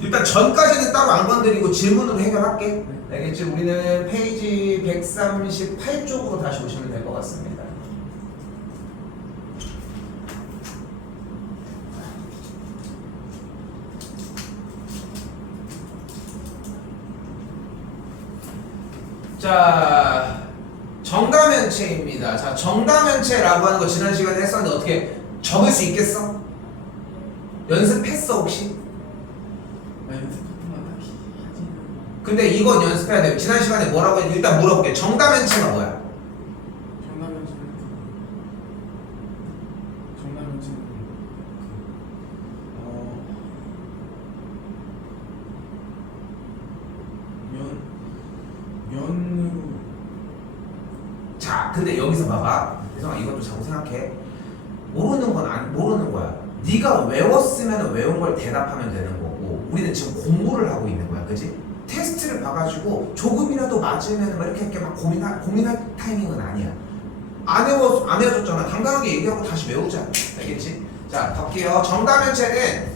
일단 전까지는 따로 안 건드리고 질문으로 해결할게. 알겠지? 우리는 페이지 138쪽으로 다시 오시면 될 것 같습니다. 자, 정다면체입니다. 자, 정다면체라고 하는 거 지난 시간에 했었는데 어떻게 적을 수 있겠어? 연습했어 혹시? 근데 이건 연습해야 돼요. 지난 시간에 뭐라고 했는지 일단 물어볼게. 정다면체가 뭐야? 자, 근데 여기서 봐봐. 혜성아 이것도 자꾸 생각해. 모르는 건 모르는 거야. 네가 외웠으면 외운 걸 대답하면 되는 거고, 우리는 지금 공부를 하고 있는 거야, 그지? 테스트를 봐가지고 조금이라도 맞으면 막 이렇게 막 고민할 타이밍은 아니야. 안 외워줬잖아. 당당하게 얘기하고 다시 외우자. 알겠지? 자, 볼게요. 정다면체는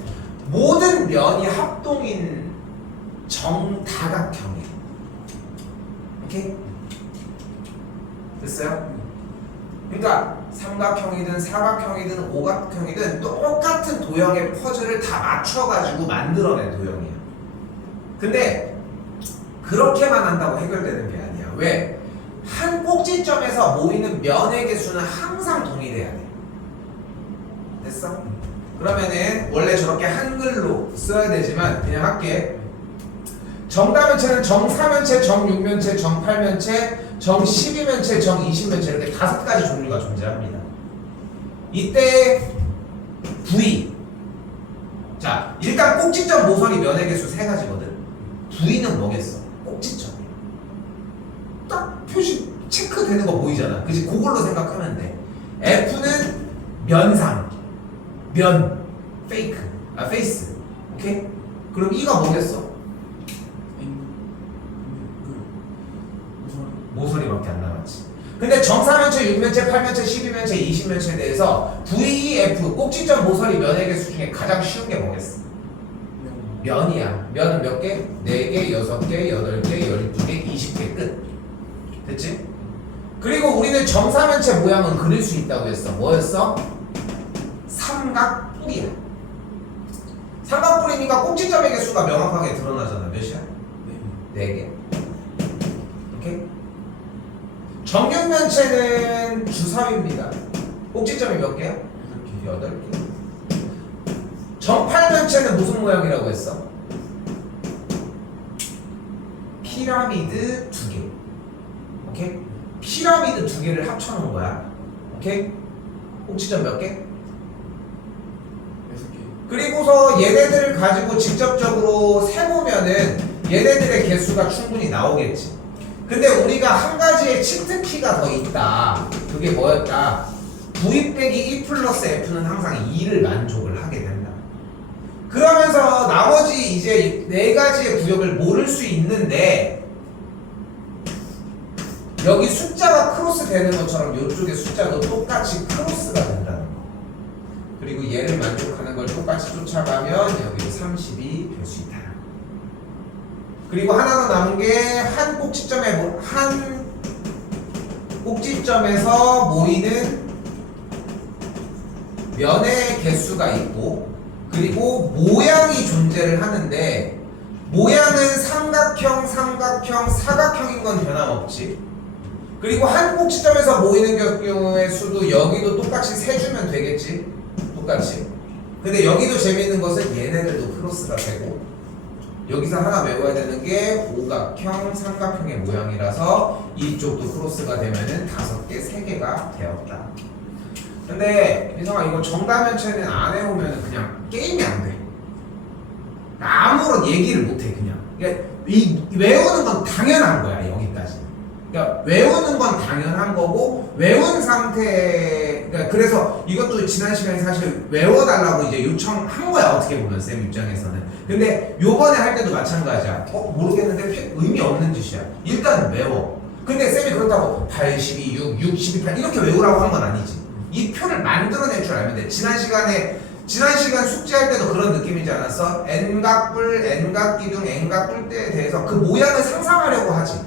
모든 면이 합동인 정다각형이에요. 오케이? 됐어요? 그러니까 삼각형이든 사각형이든 오각형이든 똑같은 도형의 퍼즐을 다 맞춰가지고 만들어낸 도형이야. 근데 그렇게만 한다고 해결되는 게 아니야. 왜? 한 꼭지점에서 모이는 면의 개수는 항상 동일해야 돼. 됐어? 그러면은 원래 저렇게 한글로 써야 되지만 그냥 할게. 정다면체는 정사면체, 정육면체, 정팔면체, 정12면체, 정20면체 이렇게 5가지 종류가 존재합니다. 이때 부위. 자, 일단 꼭지점 모서리 면의 개수 3가지거든. 부위는 뭐겠어? 꼭지점이야. 딱 표시 체크되는 거 보이잖아. 그치? 그걸로 생각하면 돼. F는 면상, 면, 페이스. 오케이? 그럼 E가 뭐겠어? 모서리밖에 안 남았지. 근데 정사면체, 6면체, 8면체, 12면체, 20면체에 대해서 VEF 꼭지점 모서리 면의 개수 중에 가장 쉬운 게 뭐겠어? 면이야. 면은 몇 개? 4개, 6개, 8개, 12개, 20개 끝. 됐지? 그리고 우리는 정사면체 모양은 그릴 수 있다고 했어. 뭐였어? 삼각뿔이야. 삼각뿔이니까 꼭지점의 개수가 명확하게 드러나잖아. 몇이야? 4개. 오케이? 정육면체는 주사위입니다. 꼭지점이 몇 개야? 8개. 정팔면체는 무슨 모양이라고 했어? 피라미드 2개. 오케이? 피라미드 2개를 합쳐놓은 거야. 오케이? 꼭지점 몇 개? 6개. 그리고서 얘네들을 가지고 직접적으로 세보면은 얘네들의 개수가 충분히 나오겠지. 근데 우리가 한 가지의 치트키가 더 있다. 그게 뭐였다? V 빼기 E 플러스 F는 항상 2를 만족을 하게 된다. 그러면서 나머지 이제 4가지의 구역을 모를 수 있는데 여기 숫자가 크로스 되는 것처럼 이쪽의 숫자도 똑같이 크로스가 된다는 거. 그리고 얘를 만족하는 걸 똑같이 쫓아가면 여기도 30이 될 수 있다. 그리고 하나 더 남은 게 한 꼭지점에서 모이는 면의 개수가 있고, 그리고 모양이 존재를 하는데 모양은 삼각형, 사각형인 건 변함없지. 그리고 한 꼭지점에서 모이는 경우의 수도 여기도 똑같이 세주면 되겠지. 똑같이. 근데 여기도 재미있는 것은 얘네들도 크로스가 되고, 여기서 하나 외워야 되는 게 오각형, 삼각형의 모양이라서 이쪽도 크로스가 되면은 5개, 3개가 되었다. 근데 희성아 이거 정다면체는 안 해오면 그냥 게임이 안 돼. 아무런 얘기를 못 해 그냥. 그러니까 외우는 건 당연한 거야 여기까지. 그러니까 외우는 건 당연한 거고, 외운 상태. 그러니까 그래서 이것도 지난 시간에 사실 외워달라고 이제 요청한 거야 어떻게 보면 쌤 입장에서는. 근데 요번에 할 때도 마찬가지야. 모르겠는데 의미 없는 짓이야. 일단 외워. 근데 쌤이 그렇다고 82, 6, 62, 8 이렇게 외우라고 한 건 아니지. 이 표를 만들어낼 줄 알면 돼. 지난 시간에 지난 시간 숙제할 때도 그런 느낌이지 않았어? N각뿔, N각기둥, N각뿔대에 대해서 그 모양을 상상하려고 하지.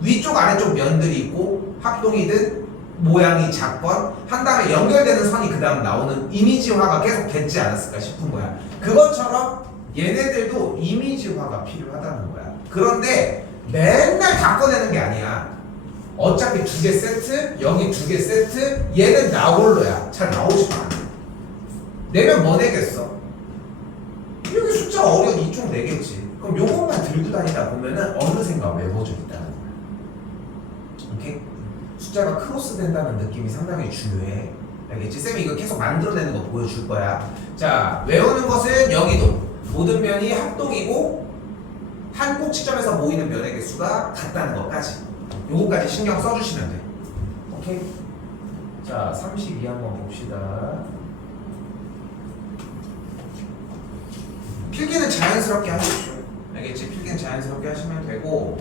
위쪽 아래쪽 면들이 있고 합동이든 모양이 작건 한 다음에 연결되는 선이 그 다음 나오는 이미지화가 계속 됐지 않았을까 싶은 거야. 그것처럼 얘네들도 이미지화가 필요하다는 거야. 그런데 맨날 다 꺼내는 게 아니야. 어차피 2개 세트, 여기 2개 세트, 얘는 나홀로야. 잘 나오지도 않아. 내면 뭐 내겠어? 여기 숫자 어려운 이쪽 내겠지. 그럼 요것만 들고 다니다 보면은 어느샌가 외워져 있다는 거야. 오케이? 숫자가 크로스 된다는 느낌이 상당히 중요해. 알겠지? 쌤이 이거 계속 만들어내는 거 보여줄 거야. 자, 외우는 것은 여기도 모든 면이 합동이고 한 꼭지점에서 모이는 면의 개수가 같다는 것까지. 요거까지 신경 써주시면 돼. 오케이? 자, 32 한번 봅시다. 필기는 자연스럽게 하십시오. 알겠지? 필기는 자연스럽게 하시면 되고,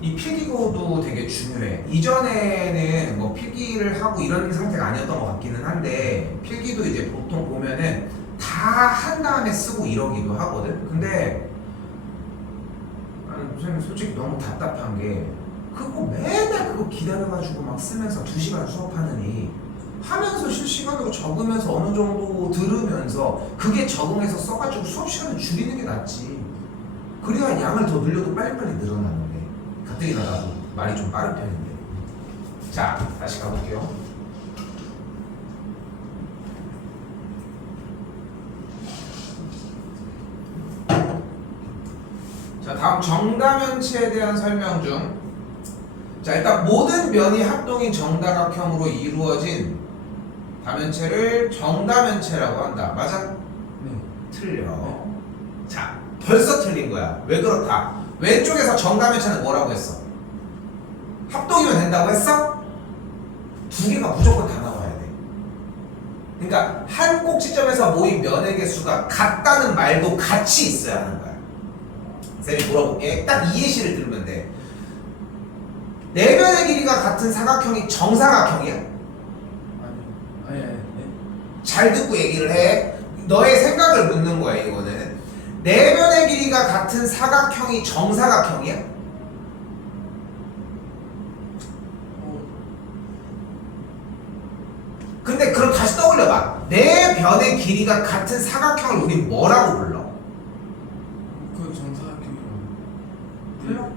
이 필기구도 되게 중요해. 이전에는 뭐 필기를 하고 이런 상태가 아니었던 것 같기는 한데, 필기도 이제 보통 보면은 다 한 다음에 쓰고 이러기도 하거든. 근데 선생님 솔직히 너무 답답한 게 그거 맨날 그거 기다려가지고 막 쓰면서 2시간 수업하느니 하면서 실시간으로 적으면서 어느 정도 들으면서 그게 적응해서 써가지고 수업 시간을 줄이는 게 낫지. 그래야 양을 더 늘려도 빨리빨리 늘어나는데 가뜩이나 나도 말이 좀 빠른 편인데. 자, 다시 가볼게요. 자, 다음 정다면체에 대한 설명 중. 자, 일단 모든 면이 합동인 정다각형으로 이루어진 다면체를 정다면체라고 한다. 맞아? 네. 틀려. 자, 벌써 틀린 거야. 왜 그렇다? 왼쪽에서 정다면체는 뭐라고 했어? 합동이면 된다고 했어? 2개가 무조건 다 나와야 돼. 그러니까 한 꼭지점에서 모인 면의 개수가 같다는 말도 같이 있어야 하는 거야. 쌤이 물어볼게. 딱 이 예시를 들으면 돼. 네 변의 길이가 같은 사각형이 정사각형이야? 아니. 잘 듣고 얘기를 해. 너의 생각을 묻는 거야, 이거는. 네 변의 길이가 같은 사각형이 정사각형이야? 근데 그럼 다시 떠올려봐. 네 변의 길이가 같은 사각형을 우리 뭐라고 불러? 그 정사각형이라고. 틀려?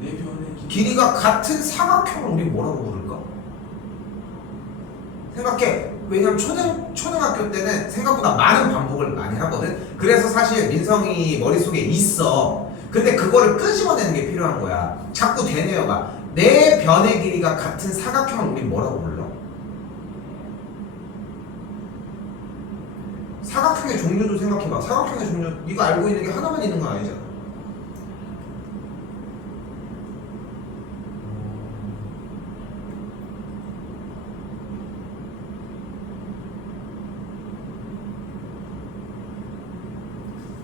네 변의 길이가 같은 사각형을 우리 뭐라고 부를까? 생각해. 왜냐면 초등학교 때는 생각보다 많은 반복을 많이 하거든. 그래서 사실 민성이 머릿속에 있어. 근데 그거를 끄집어내는 게 필요한 거야. 자꾸 되뇌어봐. 네 변의 길이가 같은 사각형을 우리 뭐라고 불러? 사각형의 종류도 생각해봐. 사각형의 종류, 네가 알고 있는 게 하나만 있는 건 아니잖아.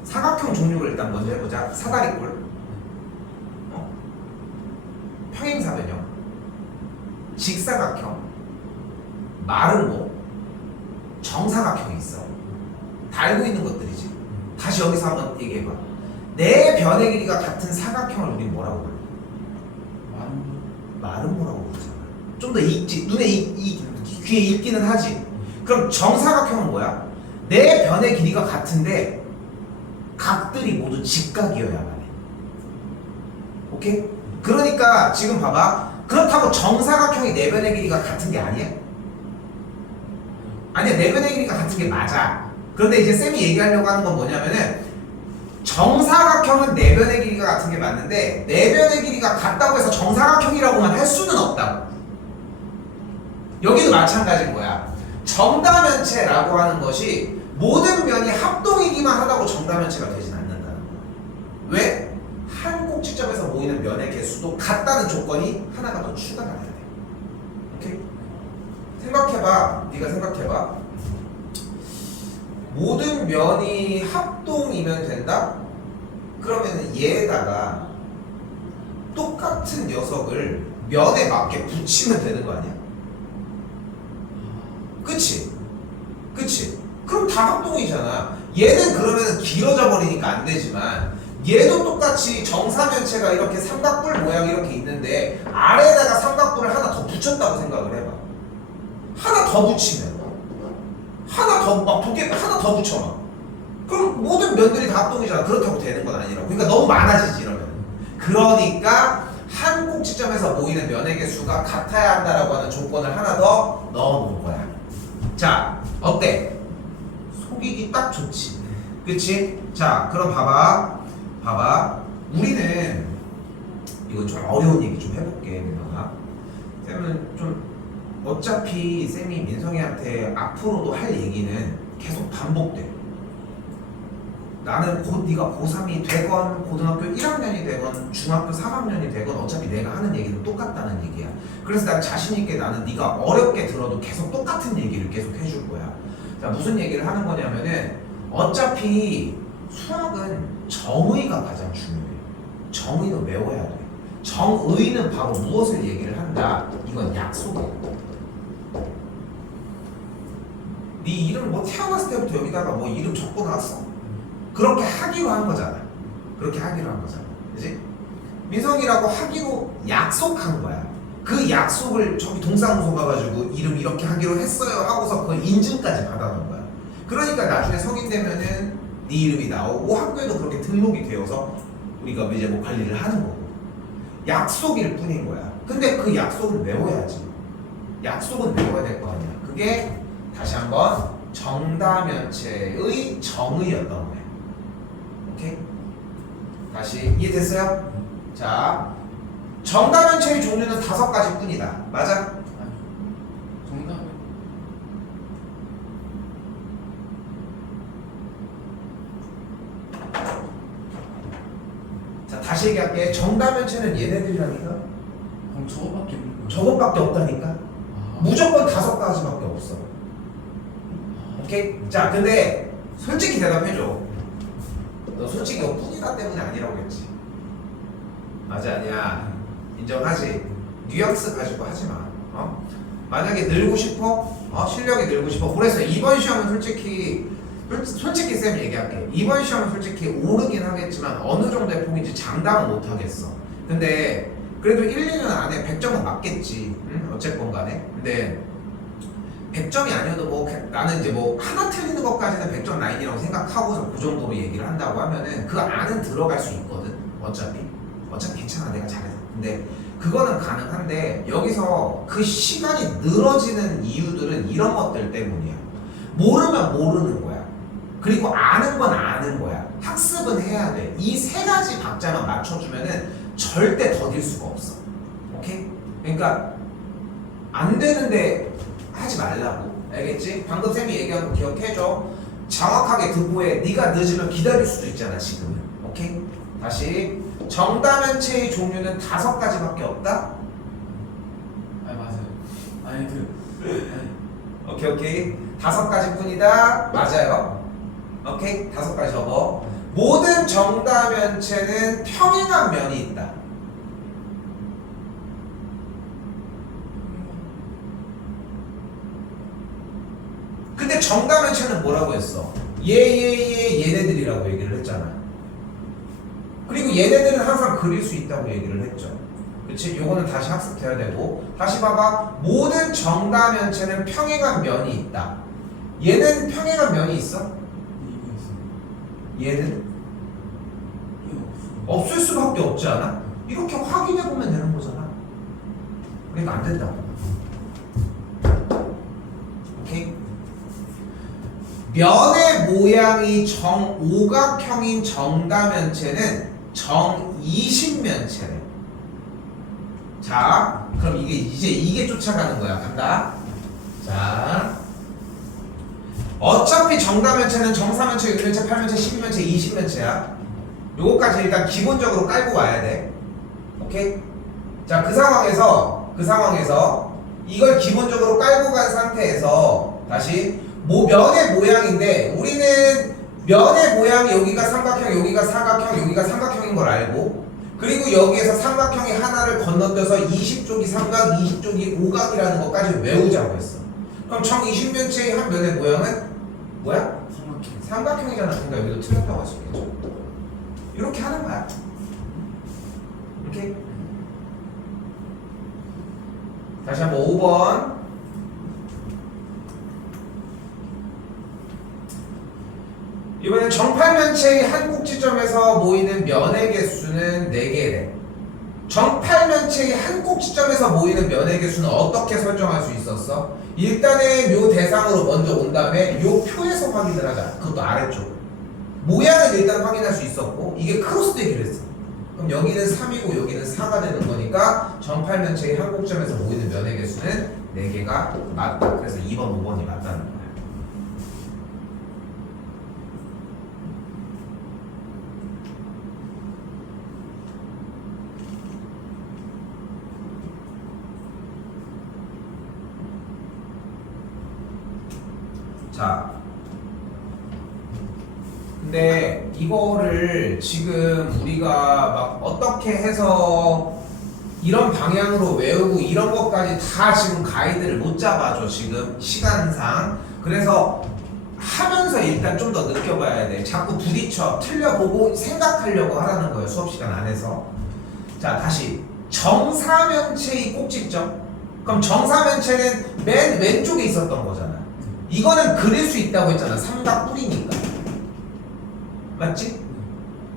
사각형 종류를 일단 먼저 해보자. 사다리꼴, 평행사변형, 직사각형, 마름모, 정사각형이 있어. 다 알고 있는 것들이지. 다시 여기서 한번 얘기해봐. 네 변의 길이가 같은 사각형을 우리 뭐라고 불러? 마름모라고 부르잖아. 좀 더 익지. 눈에 귀에 익기는 하지. 그럼 정사각형은 뭐야? 네 변의 길이가 같은데 각들이 모두 직각이어야만 해. 오케이? 그러니까 지금 봐봐. 그렇다고 정사각형이 네 변의 길이가 같은 게 아니야? 아니야, 네 변의 길이가 같은 게 맞아. 그런데 이제 쌤이 얘기하려고 하는 건 뭐냐면은 정사각형은 네 변의 길이가 같은 게 맞는데 네 변의 길이가 같다고 해서 정사각형이라고만 할 수는 없다고. 여기도 마찬가지인 거야. 정다면체라고 하는 것이 모든 면이 합동이기만 하다고 정다면체가 되진 않는다는 거야. 왜? 한 꼭지점에서 모이는 면의 개수도 같다는 조건이 하나가 더 추가가 돼야 돼. 오케이? 생각해봐. 네가 생각해봐. 모든 면이 합동이면 된다? 그러면 얘에다가 똑같은 녀석을 면에 맞게 붙이면 되는 거 아니야? 그치? 그치? 그럼 다각동이잖아. 얘는 그러면 길어져 버리니까 안 되지만 얘도 똑같이 정사면체가 이렇게 삼각뿔 모양이 이렇게 있는데 아래에다가 삼각뿔을 하나 더 붙였다고 생각을 해봐. 하나 더 붙이면 하나 더 막 도깨비 하나 더 붙여봐. 그럼 모든 면들이 다 합동이잖아. 그렇다고 되는 건 아니라고. 그러니까 너무 많아지지 이러면. 그러니까 한 꼭지점에서 모이는 면의 개수가 같아야 한다라고 하는 조건을 하나 더 넣어놓은 거야. 자, 어때? 속이기 딱 좋지. 그치? 자, 그럼 봐봐. 우리는 이거 좀 어려운 얘기 좀 해볼게, 민성아. 쌤은 좀 어차피 쌤이 민성이한테 앞으로도 할 얘기는 계속 반복돼. 나는 곧 네가 고3이 되건 고등학교 1학년이 되건 중학교 3학년이 되건 어차피 내가 하는 얘기는 똑같다는 얘기야. 그래서 난 자신 있게 나는 네가 어렵게 들어도 계속 똑같은 얘기를 계속 해줄 거야. 자, 무슨 얘기를 하는 거냐면은 어차피 수학은 정의가 가장 중요해. 정의는 외워야 돼. 정의는 바로 무엇을 얘기를 한다? 이건 약속이야. 네 이름 뭐 태어났을 때부터 여기다가 뭐 이름 적고 나왔어. 그렇게 하기로 한 거잖아. 그렇게 하기로 한 거잖아. 그지? 민성이라고 하기로 약속한 거야. 그 약속을 저기 동사무소 가가지고 이름 이렇게 하기로 했어요 하고서 그걸 인증까지 받아놓은 거야. 그러니까 나중에 성인 되면은 네 이름이 나오고 학교에도 그렇게 등록이 되어서 우리가 이제 뭐 관리를 하는 거고. 약속일 뿐인 거야. 근데 그 약속을 외워야지. 약속은 외워야 될 거 아니야. 그게 다시 한번 정다면체의 정의였던 거야. 오케이? 다시 이해됐어요? 자, 정다면체의 종류는 5가지 뿐이다. 맞아? 아니 정답은 자, 다시 얘기할게. 정다면체는 얘네들이라니까? 그럼 저거밖에 없는 거야. 저것밖에 없다니까? 아. 무조건 5가지밖에 없어. 오케이? 자, 근데 솔직히 대답해줘. 너 솔직히 이거 뿐이다 때문에 아니라고 했지. 맞아, 아니야. 인정하지? 뉘앙스 가지고 하지 마. 만약에 늘고 싶어? 실력이 늘고 싶어. 그래서 이번 시험은 솔직히 쌤 얘기할게. 이번 시험은 솔직히 오르긴 하겠지만 어느 정도의 폭인지 장담은 못 하겠어. 근데 그래도 1, 2년 안에 100점은 맞겠지. 응? 어쨌건 간에. 근데 100점이 아니어도 뭐 나는 이제 뭐 하나 틀리는 것까지는 100점 라인이라고 생각하고서 그 정도로 얘기를 한다고 하면은 그 안은 들어갈 수 있거든. 어차피 괜찮아. 내가 잘해서. 근데 그거는 가능한데 여기서 그 시간이 늘어지는 이유들은 이런 것들 때문이야. 모르면 모르는 거야. 그리고 아는 건 아는 거야. 학습은 해야 돼. 이 3가지 박자만 맞춰주면은 절대 더딜 수가 없어. 오케이? 그러니까 안 되는데 하지 말라고. 알겠지? 방금 쌤이 얘기한 거 기억해줘. 정확하게 듣고 해. 네가 늦으면 기다릴 수도 있잖아 지금은. 오케이? 다시. 정다면체의 종류는 5가지밖에 없다? 아니 맞아요. 아니 아니. 오케이. 5가지 뿐이다. 맞아요. 오케이? 5가지 적어. 모든 정다면체는 평행한 면이 있다. 근데 정다면체는 뭐라고 했어? 얘네들이라고 얘기를 했잖아. 그리고 얘네들은 항상 그릴 수 있다고 얘기를 했죠. 그치? 요거는 다시 학습해야 되고. 다시 봐봐. 모든 정다면체는 평행한 면이 있다. 얘는 평행한 면이 있어? 이거 있어. 얘는? 이거 없어. 없을 수밖에 없지 않아? 이렇게 확인해보면 되는 거잖아. 그러니까 안 된다고. 오케이? 면의 모양이 정오각형인 정다면체는 정이식면체래. 자, 그럼 이게 쫓아가는 거야. 간다. 자, 어차피 정다면체는 정사면체, 6면체, 8면체, 12면체, 20면체야. 요거까지 일단 기본적으로 깔고 와야 돼. 오케이? 자, 그 상황에서 이걸 기본적으로 깔고 간 상태에서 다시 면의 모양인데 우리는 면의 모양이 여기가 삼각형, 여기가 사각형, 여기가 삼각형인 걸 알고, 그리고 여기에서 삼각형이 하나를 건너뛰어서 20쪽이 삼각, 20쪽이 오각이라는 것까지 외우자고 했어. 그럼 정 20면체의 한 면의 모양은 뭐야? 삼각형. 삼각형이잖아. 그러니까 여기도 틀렸다고 할 수 있겠죠. 이렇게 하는 거야. 이렇게. 다시 한번 5번. 이번엔 정팔면체의 한 꼭지점에서 모이는 면의 개수는 4개래. 정팔면체의 한 꼭지점에서 모이는 면의 개수는 어떻게 설정할 수 있었어? 일단은 요 대상으로 먼저 온 다음에 요 표에서 확인을 하자. 그것도 아래쪽. 모양을 일단 확인할 수 있었고 이게 크로스되기로 했어. 그럼 여기는 3이고 여기는 4가 되는 거니까 정팔면체의 한 꼭지점에서 모이는 면의 개수는 4개가 맞다. 그래서 2번, 5번이 맞다는 거야. 자, 근데 이거를 지금 우리가 막 어떻게 해서 이런 방향으로 외우고 이런 것까지 다 지금 가이드를 못 잡아줘 지금 시간상. 그래서 하면서 일단 좀 더 느껴봐야 돼. 자꾸 부딪혀 틀려보고 생각하려고 하라는 거예요 수업 시간 안에서. 자, 다시 정사면체의 꼭지점. 그럼 정사면체는 맨 왼쪽에 있었던 거잖아. 이거는 그릴 수 있다고 했잖아. 삼각 뿌리니까. 맞지?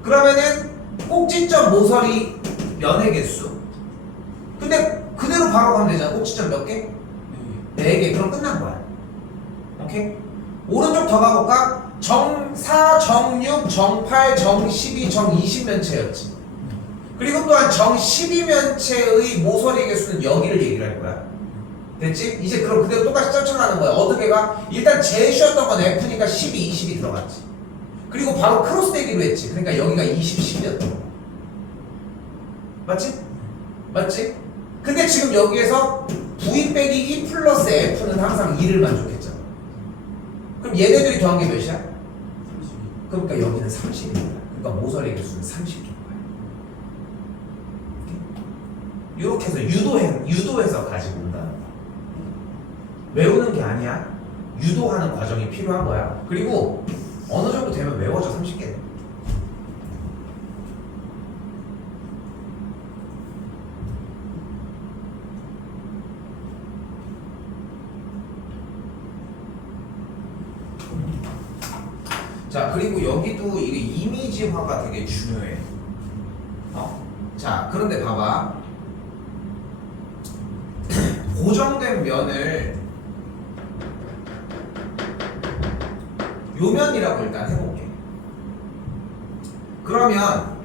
그러면은 꼭지점 모서리 면의 개수. 근데 그대로 바로 가면 되잖아. 꼭지점 몇 개? 4개. 그럼 끝난 거야. 오케이? 오른쪽 더 가볼까? 정4, 정6, 정8, 정12, 정20면체였지. 그리고 또한 정12면체의 모서리 개수는 여기를 얘기를 할 거야. 됐지? 이제 그럼 그대로 똑같이 쫓아가는 거야. 어떻게 가? 일단 제일 쉬웠던 건 F니까 12, 20이 들어갔지. 그리고 바로 크로스 되기로 했지. 그러니까 여기가 20, 10이었던 거야. 맞지? 맞지? 근데 지금 여기에서 V 빼기 2 플러스 F는 항상 2를 만족했잖아. 그럼 얘네들이 더한 게 몇이야? 32. 그러니까 여기는 30입니다. 그러니까 모서리 개수는 30인 거야. 이렇게 해서 유도해서 가지고 온다는 거야. 외우는 게 아니야. 유도하는 과정이 필요한 거야. 그리고 어느 정도 되면 외워져 30개. 자, 그리고 여기도 이게 이미지화가 되게 중요해. 자, 그런데 봐봐. 고정된 면을 요 면이라고 일단 해볼게. 그러면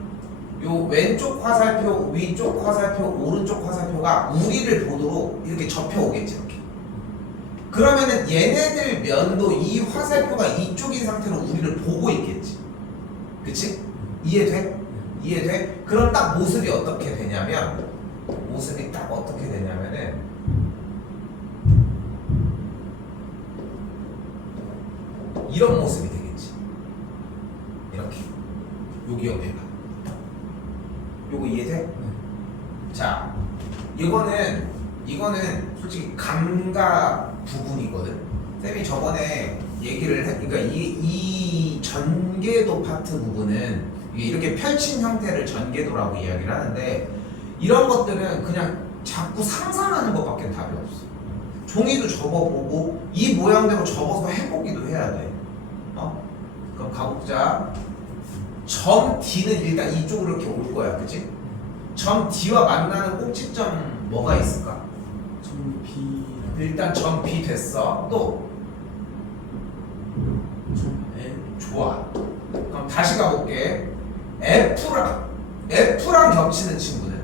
요 왼쪽 화살표, 위쪽 화살표, 오른쪽 화살표가 우리를 보도록 이렇게 접혀오겠지. 이렇게. 그러면은 얘네들 면도 이 화살표가 이쪽인 상태로 우리를 보고 있겠지. 그치? 이해돼? 이해돼? 그럼 딱 모습이 어떻게 되냐면 이런 모습이 되겠지. 이렇게. 여기 옆에가. 요거 이해돼? 자, 이거는 솔직히 감각 부분이거든. 쌤이 저번에 얘기를 그러니까 이 전개도 파트 부분은 이게 이렇게 펼친 형태를 전개도라고 이야기를 하는데 이런 것들은 그냥 자꾸 상상하는 것밖에 답이 없어. 종이도 접어보고 이 모양대로 접어서 해보기도 해야 돼. 그럼 가보자. 점 D는 일단 이쪽으로 이렇게 올 거야, 그치? 점 D와 만나는 꼭지점 뭐가 있을까? 점 B. 일단 점 B 됐어. 또 점 L. 좋아. 그럼 다시 가볼게. F랑 겹치는 친구는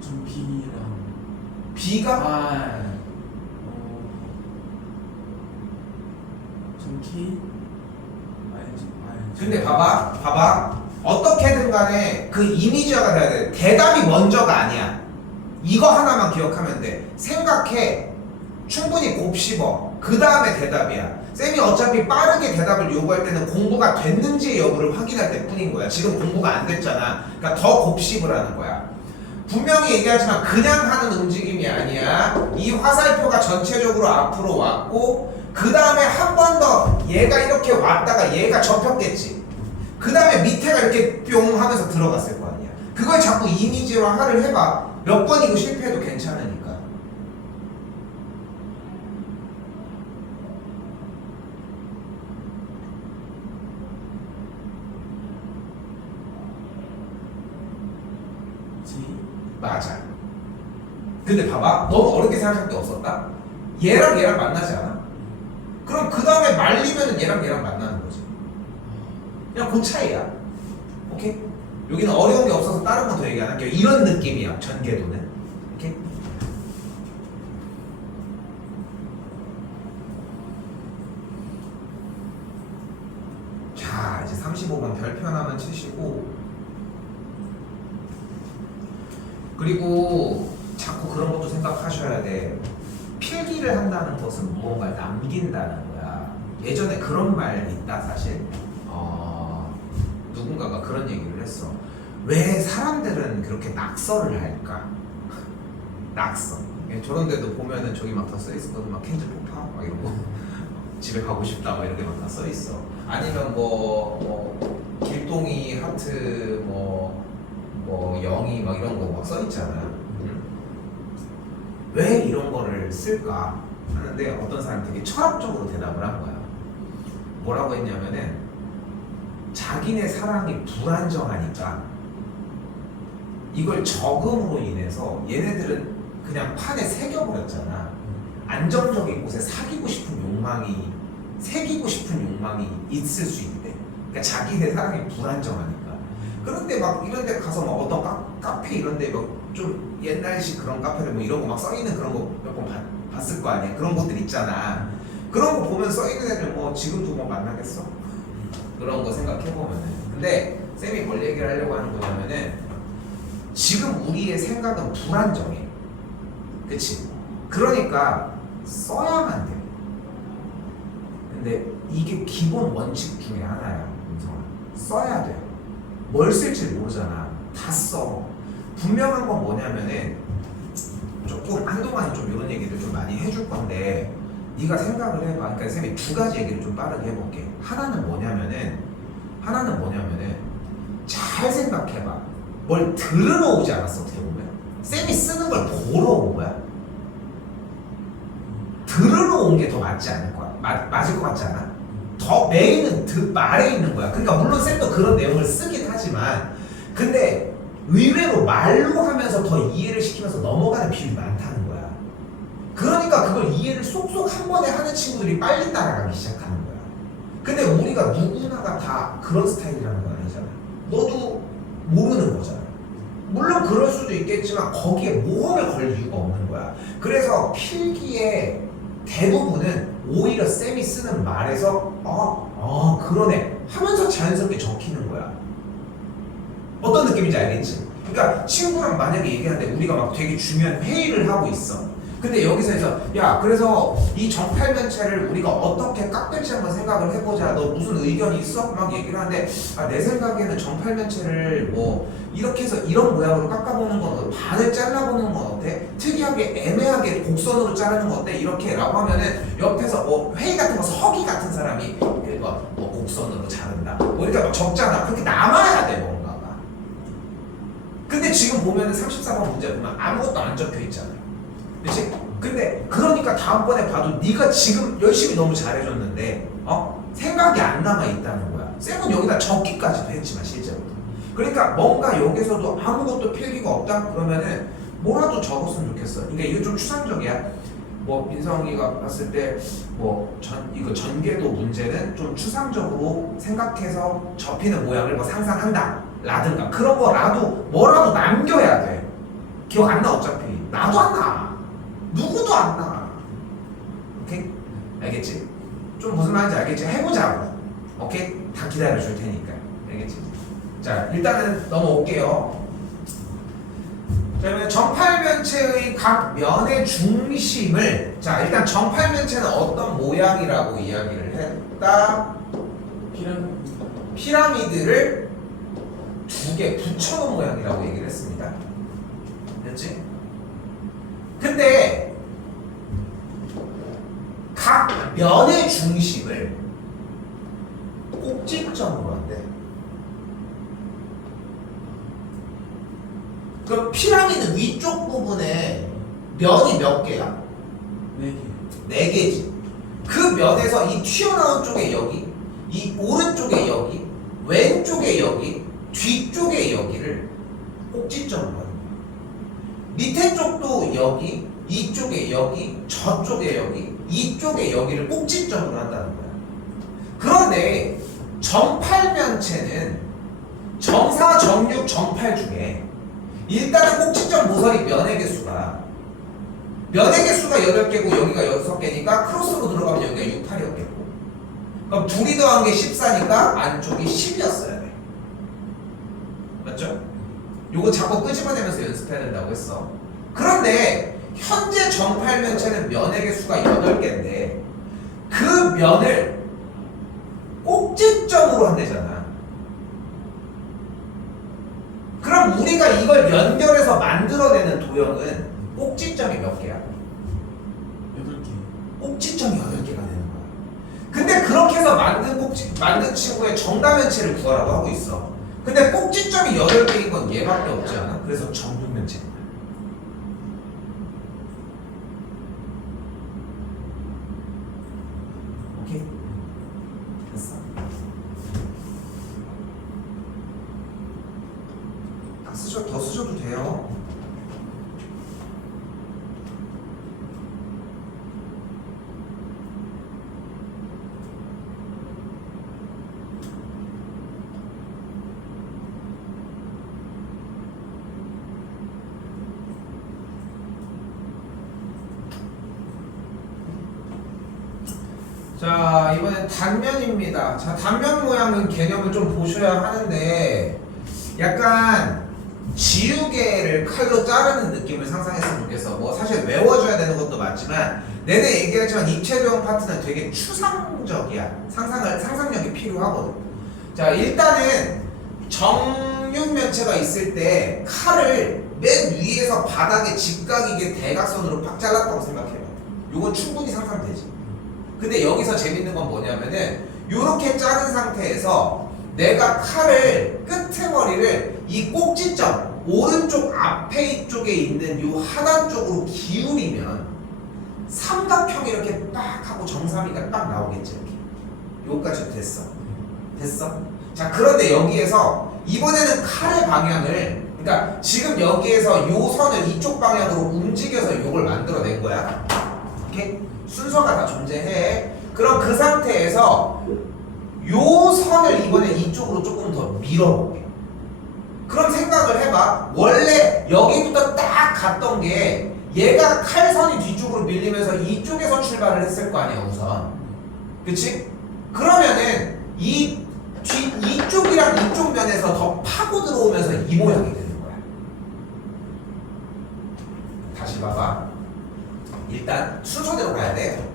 점 B랑. B가 점 K. 근데 봐봐. 어떻게든 간에 그 이미지화가 돼야 돼. 대답이 먼저가 아니야. 이거 하나만 기억하면 돼. 생각해. 충분히 곱씹어. 그 다음에 대답이야. 쌤이 어차피 빠르게 대답을 요구할 때는 공부가 됐는지의 여부를 확인할 때 뿐인 거야. 지금 공부가 안 됐잖아. 그러니까 더 곱씹으라는 거야. 분명히 얘기하지만 그냥 하는 움직임이 아니야. 이 화살표가 전체적으로 앞으로 왔고 그 다음에 한 번 더 얘가 이렇게 왔다가 얘가 접혔겠지. 그 다음에 밑에가 이렇게 뿅 하면서 들어갔을 거 아니야. 그걸 자꾸 이미지화를 해봐. 몇 번이고 실패해도 괜찮으니까. G 맞아. 근데 봐봐. 너무 어렵게 생각할 게 없었다. 얘랑 만나지 않아? 그럼 그 다음에 말리면 얘랑 만나는 거지. 그냥 그 차이야. 오케이? 여기는 어려운 게 없어서 다른 건 더 얘기 안 할게요. 이런 느낌이야. 전개도는. 오케이? 자, 이제 35번 별표 하나만 치시고 그리고 자꾸 그런 것도 생각하셔야 돼. 필기를 한다는 것은 무언가를 남긴다는 거야. 예전에 그런 말 있다 사실. 누군가가 그런 얘기를 했어. 왜 사람들은 그렇게 낙서를 할까? 낙서. 저런 데도 보면은 저기 막 다 써있거든. 막 캔즈 폭파 막 이런 거. 집에 가고 싶다 막 이렇게 막 다 써있어. 아니면 뭐 길동이 하트 뭐 영이 막 이런 거 막 써있잖아. 왜 이런 거를 쓸까 하는데 어떤 사람이 되게 철학적으로 대답을 한 거야. 뭐라고 했냐면은 자기네 사랑이 불안정하니까 이걸 적음으로 인해서 얘네들은 그냥 판에 새겨버렸잖아. 안정적인 곳에 사귀고 싶은 욕망이 새기고 싶은 욕망이 있을 수 있대. 그러니까 자기네 사랑이 불안정하니까. 그런데 막 이런 데 가서 막 어떤 카페 이런 데 좀 옛날식 그런 카페들 뭐 이런 거 막 써있는 그런 거 몇 번 봤을 거 아니야. 그런 곳들 있잖아. 그런 거 보면 써있는 애들 뭐 지금도 뭐 만나겠어? 그런 거 생각해보면은. 근데 쌤이 뭘 얘기를 하려고 하는 거냐면은 지금 우리의 생각은 불안정해. 그치? 그러니까 써야만 돼. 근데 이게 기본 원칙 중에 하나야. 은성아. 써야 돼. 뭘 쓸지 모르잖아. 다 써. 분명한 건 뭐냐면은 조금 한동안 좀 이런 얘기를 좀 많이 해줄 건데 네가 생각을 해봐. 그러니까 쌤이 두 가지 얘기를 좀 빠르게 해볼게. 하나는 뭐냐면은 잘 생각해봐. 뭘 들으러 오지 않았어. 어떻게 보면 쌤이 쓰는 걸 보러 온 거야. 들으러 온 게 더 맞지 않을 거야. 맞을 것 같지 않아? 더 메인은 말에 있는 거야. 그러니까 물론 쌤도 그런 내용을 쓰긴 하지만 근데 의외로 말로 하면서 더 이해를 시키면서 넘어가는 비율이 많다는 거야. 그러니까 그걸 이해를 쏙쏙 한 번에 하는 친구들이 빨리 따라가기 시작하는 거야. 근데 우리가 누구나가 다 그런 스타일이라는 건 아니잖아. 너도 모르는 거잖아. 물론 그럴 수도 있겠지만 거기에 모험을 걸 이유가 없는 거야. 그래서 필기의 대부분은 오히려 쌤이 쓰는 말에서 그러네 하면서 자연스럽게 적히는 거야. 어떤 느낌인지 알겠지? 그러니까 친구랑 만약에 얘기하는데 우리가 막 되게 중요한 회의를 하고 있어. 근데 여기서 해서 야 그래서 이 정팔면체를 우리가 어떻게 깎을지 한번 생각을 해보자. 너 무슨 의견이 있어? 막 얘기를 하는데 내 생각에는 정팔면체를 뭐 이렇게 해서 이런 모양으로 깎아보는 건 어때? 반을 잘라보는 건 어때? 특이하게 애매하게 곡선으로 자르는 건 어때? 이렇게 라고 하면은 옆에서 뭐 회의 같은 거 서기 같은 사람이 뭐 곡선으로 자른다 뭐 이렇게 막 적잖아. 그렇게 남아야 돼 뭔가가. 근데 지금 보면은 34번 문제 보면 아무것도 안 적혀 있잖아. 그치? 근데 그러니까 다음번에 봐도 네가 지금 열심히 너무 잘해줬는데 생각이 안 남아있다는 거야. 쌤은 여기다 적기까지도 했지만 실제로. 그러니까 뭔가 여기서도 아무것도 필기가 없다? 그러면은 뭐라도 적었으면 좋겠어. 그러니까 이거 좀 추상적이야. 뭐 민성이가 봤을 때 뭐 이거 전개도 문제는 좀 추상적으로 생각해서 접히는 모양을 뭐 상상한다 라든가 그런 거라도 뭐라도 남겨야 돼. 기억 안 나 어차피. 나도 안 나. 누구도 안 나. 오케이? 알겠지? 좀 무슨 말인지 알겠지? 해보자고. 오케이? 다 기다려 줄 테니까. 알겠지? 자, 일단은 넘어올게요. 그러면 정팔면체의 각 면의 중심을 자, 일단 정팔면체는 어떤 모양이라고 이야기를 했다? 피라미드를 두 개 붙여놓은 모양이라고 얘기를 했습니다. 됐지? 근데 각 면의 중심을 꼭지점으로 한대. 그럼 피라미드 위쪽 부분에 면이 몇 개야? 4개. 4개지. 그 면에서 이 튀어나온 쪽에 여기, 이 오른쪽에 여기, 왼쪽에 여기, 뒤쪽에 여기를 꼭지점으로 하는 거야. 밑에 쪽도 여기, 이쪽에 여기, 저쪽에 여기, 이쪽에 여기를 꼭지점으로 한다는 거야. 그런데 정팔면체는 정사, 정육, 정팔 중에 일단은 꼭지점 모서리 면의 개수가 8개고 여기가 6개니까 크로스로 들어가면 여기가 6, 8이었겠고, 그럼 둘이 더한 게 14니까 안쪽이 10이었어야 돼. 맞죠? 요거 자꾸 끄집어내면서 연습해야 된다고 했어. 그런데 현재 정팔면체는 면의 개수가 8개인데 그 면을 꼭지점으로 한대잖아. 그럼 우리가 이걸 연결해서 만들어내는 도형은 꼭지점이 몇 개야? 8개. 꼭지점이 8개가 되는 거야. 근데 그렇게 해서 만든 친구의 정다면체를 구하라고 하고 있어. 근데 꼭지점이 8개인 건 얘밖에 없지 않아? 그래서 정육면체인 거야. 오케이? 됐어? 더 쓰셔도 돼요. 자, 이번엔 단면입니다. 자, 단면 모양은 개념을 좀 보셔야 하는데 약간 지우개를 칼로 자르는 느낌을 상상했으면 좋겠어. 뭐 사실 외워줘야 되는 것도 맞지만 내내 얘기했지만 입체도형 파트는 되게 추상적이야. 상상력이 필요하거든. 자, 일단은 정육면체가 있을 때 칼을 맨 위에서 바닥에 직각이게 대각선으로 팍 잘랐다고 생각해봐. 요건 충분히 상상되지. 근데 여기서 재밌는 건 뭐냐면은 요렇게 자른 상태에서 내가 칼을 끄트머리를 이 꼭지점 오른쪽 앞에 이쪽에 있는 요 하단 쪽으로 기울이면 삼각형이 이렇게 빡 하고 정사비가 딱 나오겠지. 이렇게 요까지 됐어. 자, 그런데 여기에서 이번에는 칼의 방향을, 그러니까 지금 여기에서 요 선을 이쪽 방향으로 움직여서 요걸 만들어낸 거야. 오케이? 순서가 다 존재해. 그럼 그 상태에서 요 선을 이번에 이쪽으로 조금 더 밀어볼게. 그럼 생각을 해봐. 원래 여기부터 딱 갔던 게 얘가 칼선이 뒤쪽으로 밀리면서 이쪽에서 출발을 했을 거 아니야, 우선. 그치? 그러면은 이쪽이랑 이쪽 면에서 더 파고 들어오면서 이 모양이 되는 거야. 다시 봐봐. 일단 순서대로 가야 돼.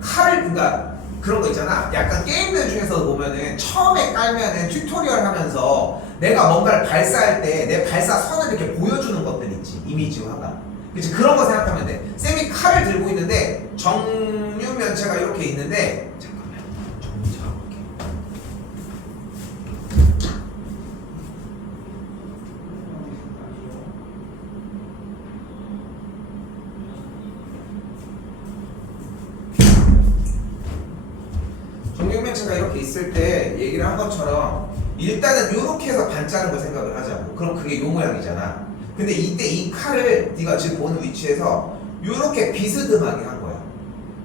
그러니까 그런 거 있잖아. 약간 게임들 중에서 보면은 처음에 깔면은 튜토리얼 하면서 내가 뭔가를 발사할 때 내 발사 선을 이렇게 보여주는 것들 있지. 이미지화가. 그치? 그런 거 생각하면 돼. 쌤이 칼을 들고 있는데 정육면체가 이렇게 있는데, 잠깐만, 정리 잡아볼게. 정육면체가 이렇게 있을 때 얘기를 한 것처럼 일단은 이렇게 해서 반 자른 걸 생각을 하자고. 그럼 그게 요 모양이잖아. 근데 이때 이 칼을 네가 지금 보는 위치에서 이렇게 비스듬하게 한 거야.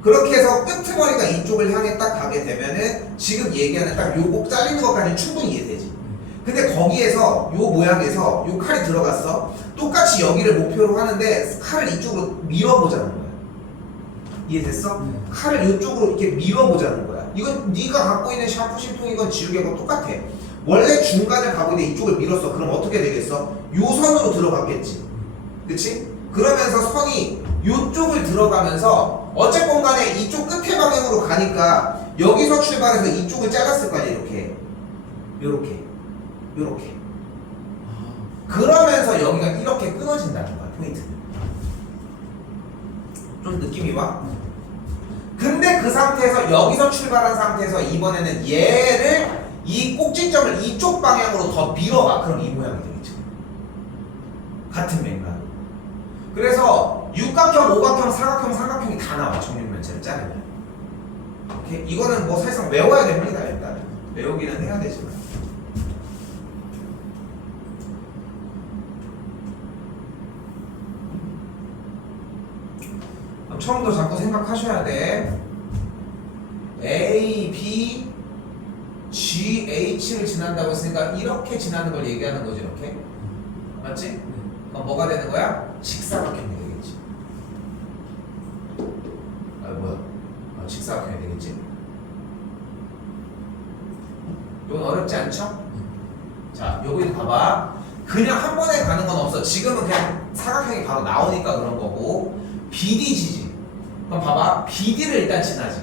그렇게 해서 끄트머리가 이쪽을 향해 딱 가게 되면은 지금 얘기하는 딱 요거 잘리는 것까지는 충분히 이해되지. 근데 거기에서 요 모양에서 요 칼이 들어갔어. 똑같이 여기를 목표로 하는데 칼을 이쪽으로 밀어보자는 거야. 이해됐어? 칼을 이쪽으로 이렇게 밀어보자는 거야. 이건 네가 갖고 있는 샤프심통 이건 지우개하고 똑같아. 원래 중간을 가고 있는데 이쪽을 밀었어. 그럼 어떻게 되겠어? 요 선으로 들어갔겠지. 그치? 그러면서 선이 요쪽을 들어가면서 어쨌건 간에 이쪽 끝에 방향으로 가니까 여기서 출발해서 이쪽을 잘랐을 거 아니야. 이렇게 그러면서 여기가 이렇게 끊어진다는 거야, 포인트는. 좀 느낌이 와? 근데 그 상태에서 여기서 출발한 상태에서 이번에는 얘를 이 꼭지점을 이쪽 방향으로 더 밀어가. 그럼 이 모양이 되겠죠. 같은 맥락. 그래서 육각형, 오각형, 사각형, 삼각형이 다 나와. 정육면체를 자르면. 오케이? 이거는 뭐 사실상 외워야 됩니다. 일단 외우기는 해야 되지만. 처음부터 자꾸 생각하셔야 돼. A, B, G, H를 지난다고 했으니까 이렇게 지나는 걸 얘기하는 거지, 이렇게. 맞지? 그럼 뭐가 되는 거야? 직사각형이 되겠지. 아, 뭐야? 직사각형이 되겠지. 이건 어렵지 않죠? 자, 여기 봐봐. 그냥 한 번에 가는 건 없어. 지금은 그냥 사각형이 바로 나오니까 그런 거고. BDG지. 그럼 봐봐. BD를 일단 지나지.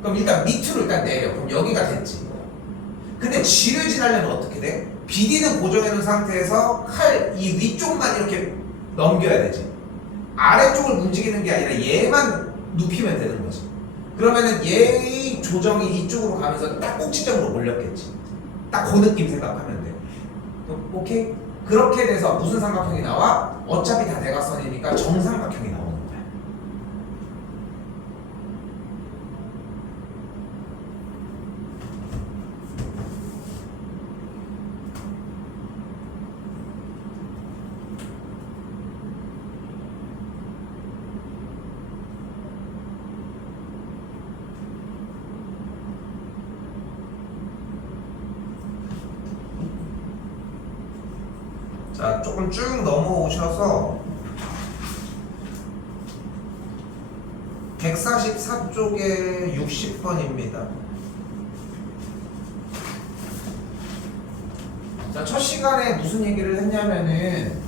그럼 일단 밑으로 일단 내려. 그럼 여기가 됐지. 근데 G를 지나려면 어떻게 돼? BD는 고정해 놓은 상태에서 칼 이 위쪽만 이렇게 넘겨야 되지. 아래쪽을 움직이는 게 아니라 얘만 눕히면 되는 거지. 그러면은 얘의 조정이 이쪽으로 가면서 딱 꼭지점으로 몰렸겠지. 딱 그 느낌 생각하면 돼. 오케이? 그렇게 돼서 무슨 삼각형이 나와? 어차피 다 대각선이니까 정삼각형이 나오는 거야. 자, 조금 쭉 넘어오셔서 144쪽에 60번입니다. 자, 첫 시간에 무슨 얘기를 했냐면은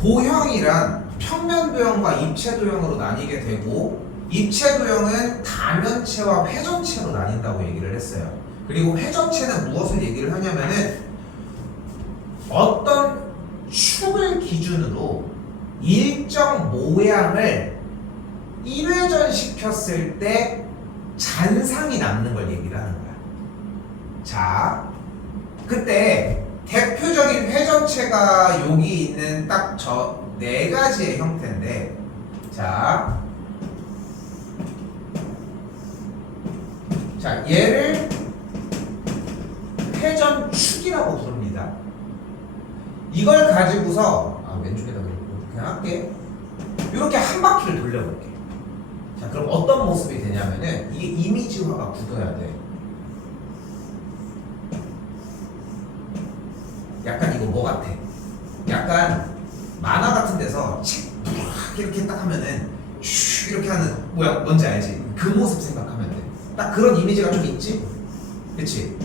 도형이란 평면 도형과 입체 도형으로 나뉘게 되고 입체 도형은 다면체와 회전체로 나뉜다고 얘기를 했어요. 그리고 회전체는 무엇을 얘기를 하냐면은 어떤 축을 기준으로 일정 모양을 1회전 시켰을 때 잔상이 남는 걸 얘기를 하는 거야. 자, 그때 대표적인 회전체가 여기 있는 딱 저 네 가지의 형태인데, 자, 얘를 회전축이라고 부릅니다. 이걸 가지고서 왼쪽에다 그냥 할게. 이렇게 한 바퀴를 돌려볼게. 자, 그럼 어떤 모습이 되냐면은 이게 이미지화가 굳어야 돼. 약간 이거 뭐 같아? 약간 만화 같은 데서 책 이렇게 딱 하면은 슈 이렇게 하는 뭐야, 뭔지 알지? 그 모습 생각하면 돼. 딱 그런 이미지가 좀 있지? 그치?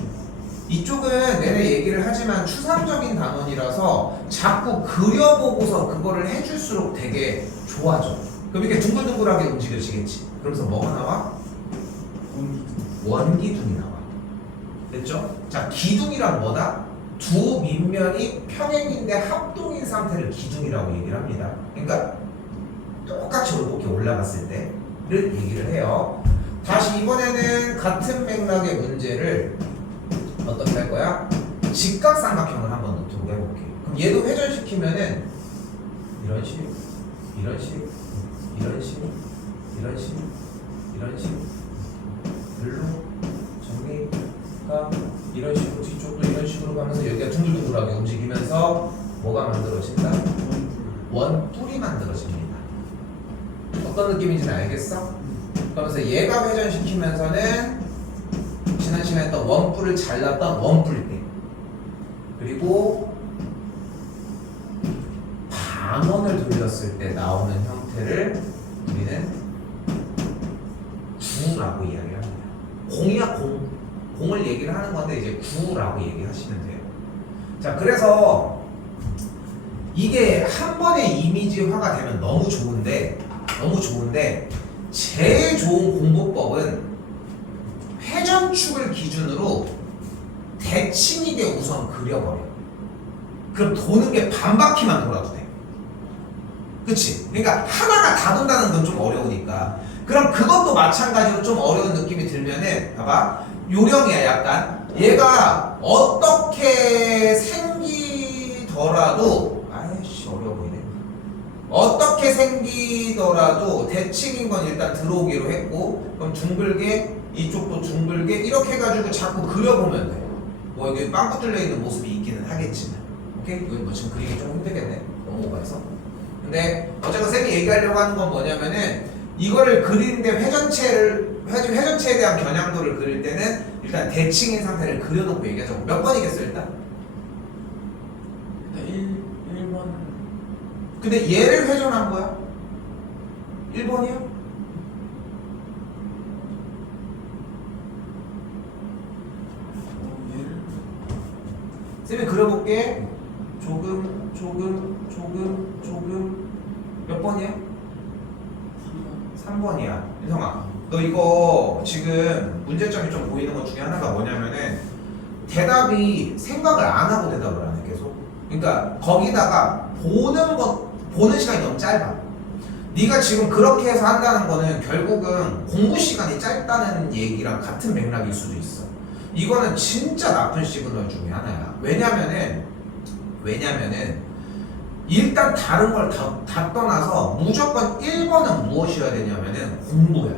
이쪽은 내내 얘기를 하지만 추상적인 단원이라서 자꾸 그려보고서 그거를 해줄수록 되게 좋아져. 그럼 이렇게 둥글둥글하게 움직여지겠지. 그러면서 뭐가 나와? 원기둥이 나와. 됐죠? 자, 기둥이란 뭐다? 두 밑면이 평행인데 합동인 상태를 기둥이라고 얘기를 합니다. 그러니까 똑같이 이렇게 올라갔을 때를 얘기를 해요. 다시 이번에는 같은 맥락의 문제를 어떻게 할 거야? 직각삼각형을 한번 노트북 해볼게. 그럼 얘도 회전시키면은 이런 식, 이런 식, 이런 식, 이런 식, 이런 식, 별로 정리가 이런 식으로 뒤쪽도 이런 식으로 가면서 여기가 둥글둥글하게 움직이면서 뭐가 만들어진다? 원뿔이 만들어집니다. 어떤 느낌인지는 알겠어? 그러면서 얘가 회전시키면서는 지난 시간에 했던 원뿔을 잘랐던 원뿔대, 그리고 반원을 돌렸을 때 나오는 형태를 우리는 구라고 이야기를 합니다. 공이야 공. 공을 얘기를 하는 건데 이제 구라고 얘기하시면 돼요. 자, 그래서 이게 한 번에 이미지화가 되면 너무 좋은데 제일 좋은 공부법은 회전축을 기준으로 대칭이게 우선 그려버려. 그럼 도는 게 반 바퀴만 돌아도 돼. 그치? 그러니까 하나가 다 돈다는 건 좀 어려우니까. 그럼 그것도 마찬가지로 좀 어려운 느낌이 들면은 봐봐. 요령이야 약간. 얘가 어떻게 생기더라도 아이씨 어려워 보이네. 어떻게 생기더라도 대칭인 건 일단 들어오기로 했고, 그럼 둥글게 이쪽도 둥글게 이렇게 해가지고 자꾸 그려보면 돼. 뭐 여기 빵꾸 뚫려 있는 모습이 있기는 하겠지만, 오케이? 이거 뭐 지금 그리기 좀 힘들겠네. 너무 오버해서. 근데 어쨌든 쌤이 얘기하려고 하는 건 뭐냐면은 이거를 그리는데 회전체에 대한 겨냥도를 그릴 때는 일단 대칭인 상태를 그려놓고 얘기하자고. 몇 번이겠어 일단? 1번. 근데 얘를 회전한 거야? 1번이야? 얘를 쌤이 그려볼게. 조금 몇 번이야? 3번이야. 인성아, 너 이거 지금 문제점이 좀 보이는 것 중에 하나가 뭐냐면은 대답이 생각을 안 하고 대답을 하네 계속. 그러니까 거기다가 보는 시간이 너무 짧아. 네가 지금 그렇게 해서 한다는 거는 결국은 공부 시간이 짧다는 얘기랑 같은 맥락일 수도 있어. 이거는 진짜 나쁜 시그널 중에 하나야. 왜냐면은 일단 다른 걸 다 떠나서 무조건 1번은 무엇이어야 되냐면은 공부야.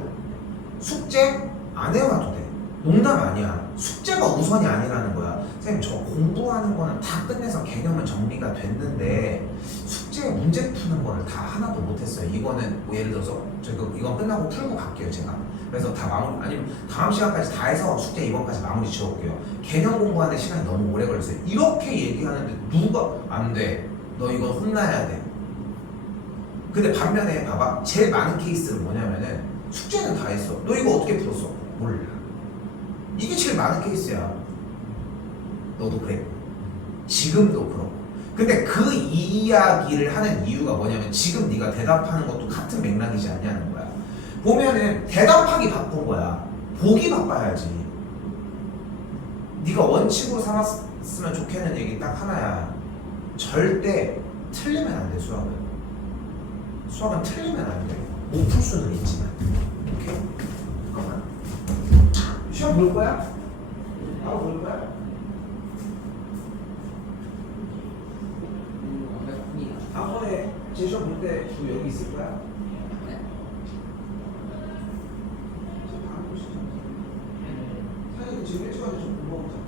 숙제 안 해와도 돼. 농담 아니야. 숙제가 우선이 아니라는 거야. 선생님 저 공부하는 거는 다 끝내서 개념은 정리가 됐는데 숙제 문제 푸는 거를 다 하나도 못했어요. 이거는 뭐 예를 들어서 이건 끝나고 풀고 갈게요 제가. 그래서 다 마무리, 아니면 다음 시간까지 다 해서 숙제 이번까지 마무리 지어올게요. 개념 공부하는 시간이 너무 오래 걸렸어요. 이렇게 얘기하는데 누가 안 돼. 너 이건 혼나야 돼. 근데 반면에 봐봐. 제일 많은 케이스는 뭐냐면은 숙제는 다 했어. 너 이거 어떻게 풀었어? 몰라. 이게 제일 많은 케이스야. 너도 그래. 지금도 그렇고. 근데 그 이야기를 하는 이유가 뭐냐면 지금 네가 대답하는 것도 같은 맥락이지 않냐는 거야. 보면은 대답하기 바쁜 거야. 보기 바빠야지. 네가 원칙으로 삼았으면 좋겠는 얘기 딱 하나야. 절대 틀리면 안 돼. 수학은 틀리면 안 돼. 못 풀 수는 있지만. 오케이? 잠깐만. 시험 볼 거야? 바로 볼 거야? 다음번에 제 시험 볼 때 여기 있을 거야? 사실 지금 일찍 와서 좀 공부하고 있잖아.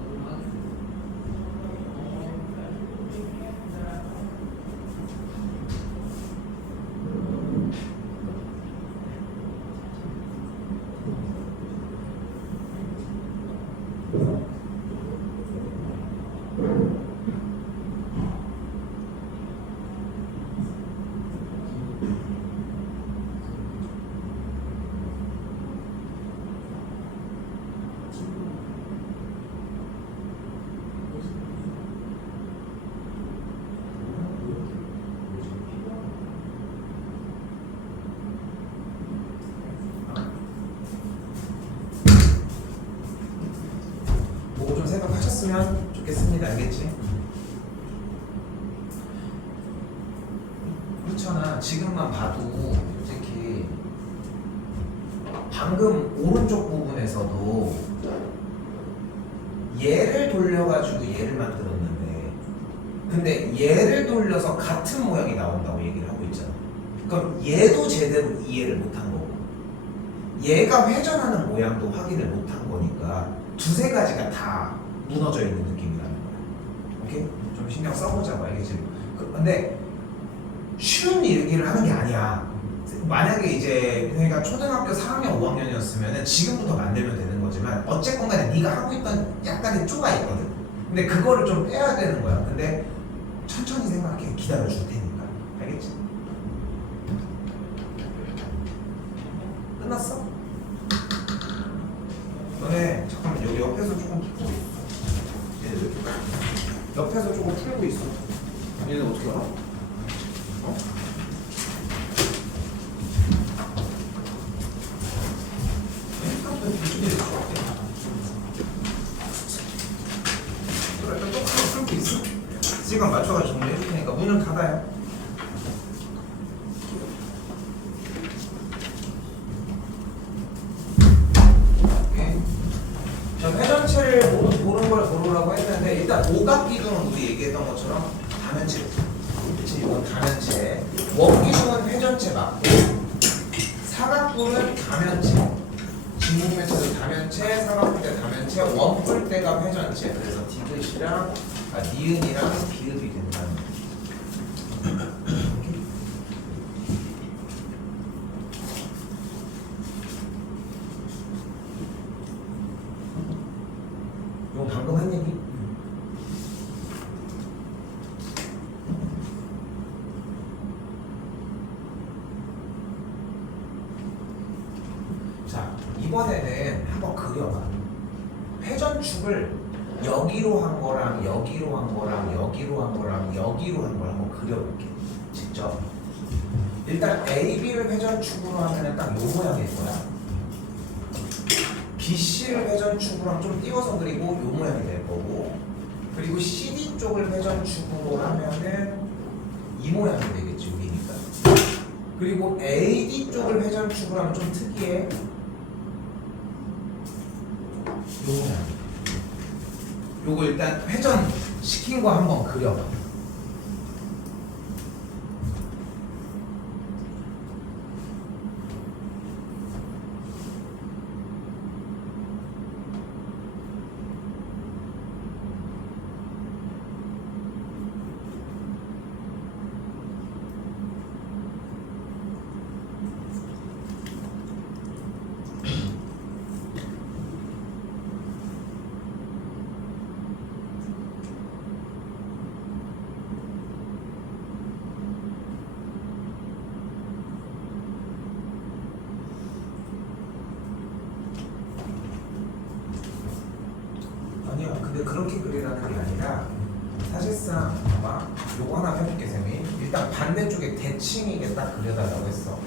뭐 좀 생각하셨으면 좋겠습니다. 알겠지? 그렇잖아. 지금만 봐도 솔직히 방금 오른쪽 부분에서도 얘를 돌려가지고 얘를 만들었는데 근데 얘를 돌려서 같은 모양이 나온다고 얘기를 하고 있잖아. 그럼 얘도 제대로 이해를 못한 거고 얘가 회전하는 모양도 확인을 못한 거니까 두세 가지가 다 무너져 있는 느낌이라는 거야. 오케이? 좀 신경 써보자고. 알겠지? 근데 쉬운 얘기를 하는 게 아니야. 만약에 이제 그러니까 초등학교 4학년 5학년이었으면 지금부터 만들면 되는 거지만 어쨌건 간에 네가 하고 있던 약간의 쪼가 있거든. 근데 그거를 좀 빼야 되는 거야. 근데 천천히 생각해. 기다려줄 테니까. 알겠지? 끝났어? 너네 잠깐만 여기 옆에서 조금 풀고 있어. 얘들 옆에서 조금 풀고 있어. 얘는 어떻게 알아? 어? 지금 시간 맞춰가지고 정리해 줄 테니까 문은 닫아요. 오케이. 자, 회전체를 보는 걸 고르라고 했는데 일단 오각기둥은 우리 얘기했던 것처럼 다면체. 그치, 이건 다면체. 원기둥은 회전체 맞고 사각부는 다면체. 진국면체도 다면체, 사각부대 다면체, 원뿔대가 회전체. 그래서 디귿이랑 니은이랑 비읍이 된다는 거죠. 이거 방금 한 얘기? 자, 이번에는 한번 그려봐. 회전축을 여기로 한 거랑 여기로 한 거랑 여기로 한 거랑 여기로 한 걸 한번 그려볼게. 직접. 일단 AB를 회전축으로 하면은 딱 요 모양일 거야. BC를 회전축으로 하면 좀 띄워서 그리고 요 모양이 될 거고, 그리고 CD 쪽을 회전축으로 하면은 이 모양이 되겠지, 여기니까. 그리고 AD 쪽을 회전축으로 하면 좀 특이해. 요 모양. 요거 일단 회전 시킨 거 한번 그려봐. 아니야, 근데 그렇게 그리라는 게 아니라 사실상 봐봐, 요거 하나 해볼게 쌤이. 일단 반대쪽에 대칭이게 딱 그려달라고 했어.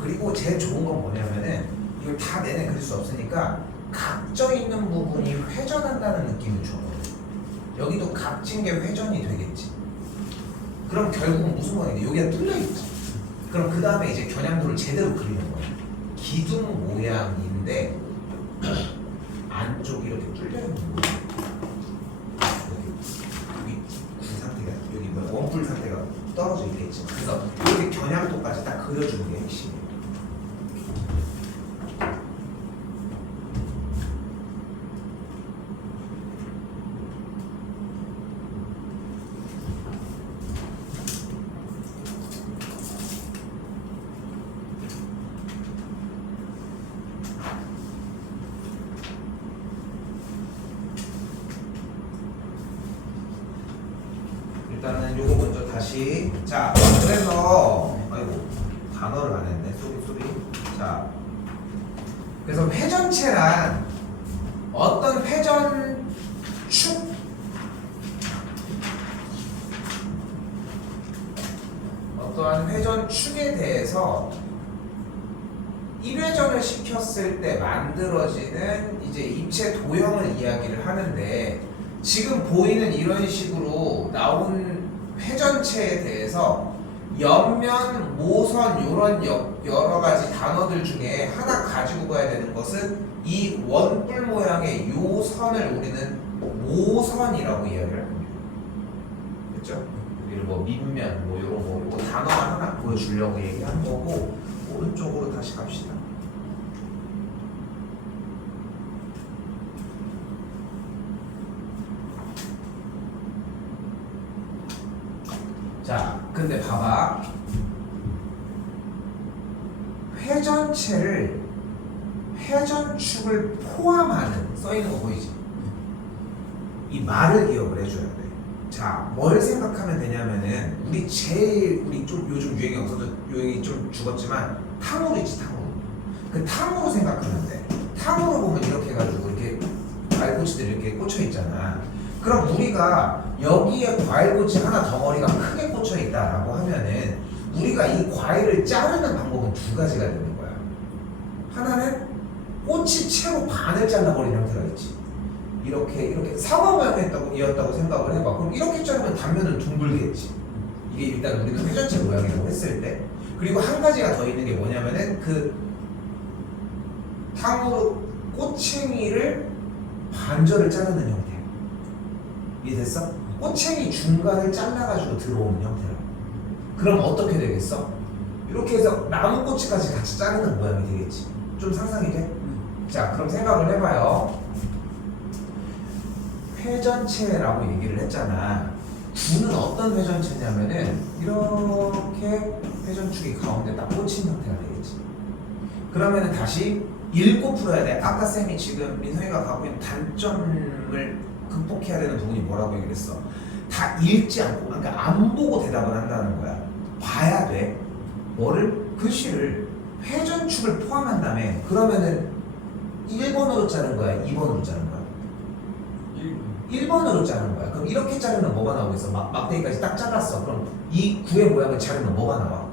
그리고 제일 좋은 건 뭐냐면은 이걸 다 내내 그릴 수 없으니까 각져 있는 부분이 회전한다는 느낌을 줘버려. 여기도 각진 게 회전이 되겠지. 그럼 결국은 무슨 말이냐, 여기가 뚫려있지. 그럼 그 다음에 이제 겨냥도를 제대로 그리는 거야. 기둥 모양인데 안쪽이 이렇게 뚫려 있는 거예요. 여기 구 상태가, 여기 뭐야, 원뿔 상태가 떨어져 있겠지. 그래서 이렇게 겨냥도까지 딱 그려주는 게 핵심이에요. 일단은 요거 먼저 다시. 자, 그래서 아이고 단어를 안 했네. 쏘리. 자, 그래서 회전체란 어떤 회전축, 어떠한 회전축에 대해서 1회전을 시켰을 때 만들어지는 이제 입체 도형을 이야기를 하는데, 지금 보이는 이런 식으로 나온 회전체에 대해서 옆면, 모선 이런 여러 가지 단어들 중에 하나 가지고 가야 되는 것은 이 원뿔 모양의 요 선을 우리는 모선이라고 이야기를 합니다. 그렇죠? 여기를 뭐 밑면 뭐 이런 거 단어만 하나 보여주려고 얘기한 거고, 오른쪽으로 다시 갑시다. 자, 근데 봐봐. 회전체를, 회전축을 포함하는 써있는 거 보이지? 이 말을 기억을 해줘야 돼. 자, 뭘 생각하면 되냐면은 우리 좀 요즘 유행이 없어서 유행이 좀 죽었지만 탕후루 있지, 탕후루. 그 탕후루 생각하면 돼. 탕후루 보면 이렇게 해가지고 이렇게 과일꼬치들이 이렇게 꽂혀 있잖아. 그럼 우리가 여기에 과일꼬치 하나 덩어리가 크게 꽂혀 있다라고 하면은 우리가 이 과일을 자르는 방법은 두 가지가 되는 거야. 하나는 꼬치 채로 반을 잘라버리는 형태가 있지. 이렇게 사과 모양이었다고 생각을 해봐. 그럼 이렇게 자르면 단면은 둥글겠지. 이게 일단 우리는 회전체 모양이라고 했을 때. 그리고 한 가지가 더 있는 게 뭐냐면은 그 탕후루 꼬챙이를 반절을 자르는 형태. 이해됐어? 꼬챙이 중간을 잘라가지고 들어오는 형태라고. 그럼 어떻게 되겠어? 이렇게 해서 나무꼬치까지 같이 자르는 모양이 되겠지. 좀 상상이 돼? 자, 그럼 생각을 해봐요. 회전체라고 얘기를 했잖아. 구는 어떤 회전체냐면은 이렇게 회전축이 가운데 딱 꽂힌 형태가 되겠지. 그러면은 다시 읽고 풀어야 돼. 아까 쌤이 지금 민성이가 갖고 있는 단점을 극복해야 되는 부분이 뭐라고 얘기를 했어? 다 읽지 않고, 그러니까 안 보고 대답을 한다는 거야. 봐야 돼. 뭐를? 글씨를. 회전축을 포함한다며. 그러면은 1번으로 자른 거야? 2번으로 자른 거야? 1번으로 자른 거야. 그럼 이렇게 자르면 뭐가 나오겠어? 막대기까지 딱 잘랐어. 그럼 이 구의 모양을 자르면 뭐가 나와?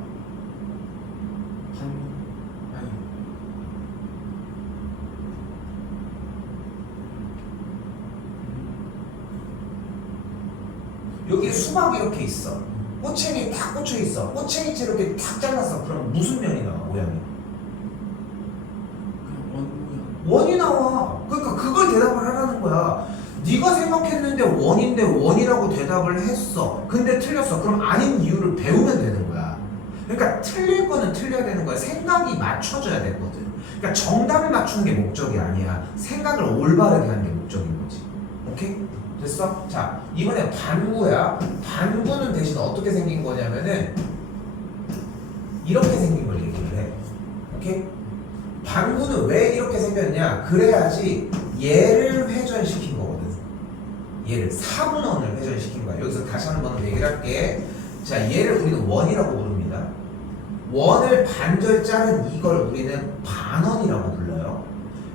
여기에 수박이 이렇게 있어. 꼬챙이 딱 꽂혀 있어. 꼬챙이채 이렇게 탁 잘랐어. 그럼 무슨 면이 나와? 모양이? 원이 나와. 그러니까 그걸 대답을 하라는 거야. 네가 생각했는데 원인데 원이라고 대답을 했어. 근데 틀렸어. 그럼 아닌 이유를 배우면 되는 거야. 그러니까 틀릴 거는 틀려야 되는 거야. 생각이 맞춰져야 되거든. 그러니까 정답을 맞추는 게 목적이 아니야. 생각을 올바르게 하는 게 목적인 거지. 오케이? 됐어? 자, 이번엔 반구야. 반구는 대신 어떻게 생긴 거냐면은 이렇게 생긴 걸 얘기를 해. 오케이? 반구는 왜 이렇게 생겼냐? 그래야지 얘를 회전시킨 거거든. 얘를 4분원을 회전시킨 거야. 여기서 다시 한번 얘기를 할게. 자, 얘를 우리는 원이라고 부릅니다. 원을 반절 자른 이걸 우리는 반원이라고 불러요.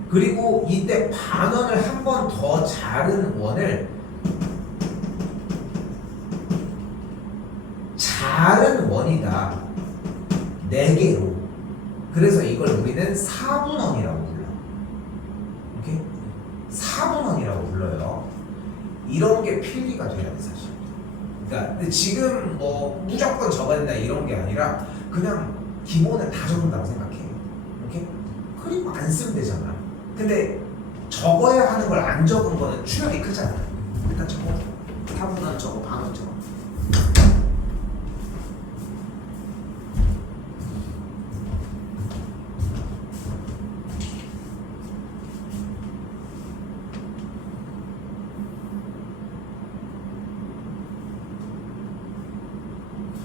그리고 이때 반원을 한 번 더 자른 원을 자른 원이다. 4개로. 그래서 이걸 우리는 4분원이라고 불러. 오케이? 4분원이라고 불러요. 이런 게 필기가 돼야 돼, 사실. 그러니까 근데 지금 뭐 무조건 적어야 된다 이런 게 아니라 그냥 기본을 다 적는다고 생각해. 오케이? 그리고 안 쓰면 되잖아. 근데 적어야 하는 걸 안 적은 거는 출력이 크잖아. 일단 적어. 4분원 적어, 반원 적어.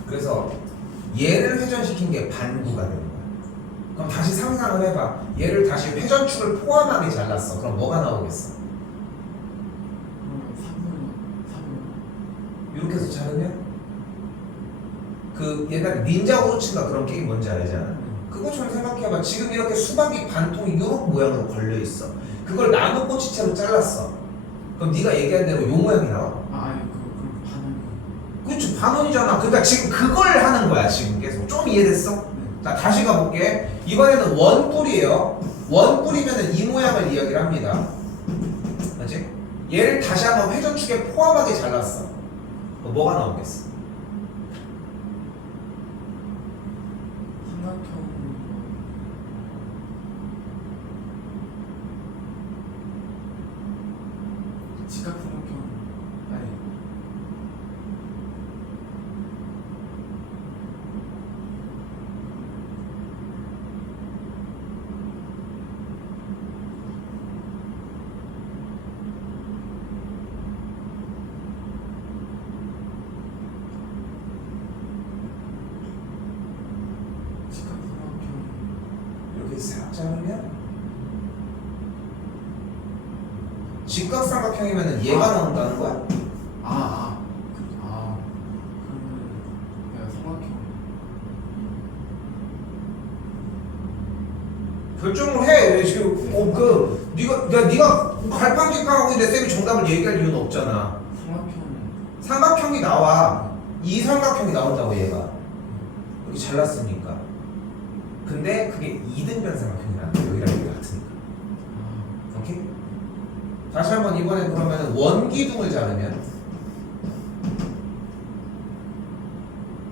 그래서 얘를 회전시킨 게 반구가 되는 거야. 그럼 다시 상상을 해봐. 얘를 다시 회전축을 포함하게 잘랐어. 그럼 뭐가 나오겠어? 3분. 이렇게 해서 자르면 그 옛날에 닌자 오로치인가 그런 게임 뭔지 알잖아. 그것처럼 생각해봐. 지금 이렇게 수박이 반통이 이런 모양으로 걸려있어. 그걸 나무 꼬치채로 잘랐어. 그럼 네가 얘기한 대로 요 모양이 나와. 그럼 반원. 그렇지, 반원이잖아. 그러니까 지금 그걸 하는 거야. 지금 계속. 좀 이해됐어? 자, 다시 가볼게. 이번에는 원뿔이에요. 원뿔이면은 이 모양을 이야기를 합니다. 그렇지? 얘를 다시 한번 회전축에 포함하게 잘랐어. 뭐가 나오겠어? 삼각형. 직각삼각형. 이렇게 싹 자르면 직각삼각형이면은 얘가 나온다는 거야? 그러면 내가 삼각형. 결정을 해. 왜 지금 네가 갈팡질팡하고 있는데 쌤이 정답을 얘기할 이유는 없잖아. 삼각형이 나와. 이 삼각형이 나온다고 얘가 여기 잘랐으니까. 근데 그게 이등변 삼각형이라는 거야. 여기랑 여기 같으니까. 오케이? 다시 한번 이번엔 그러면 원기둥을 자르면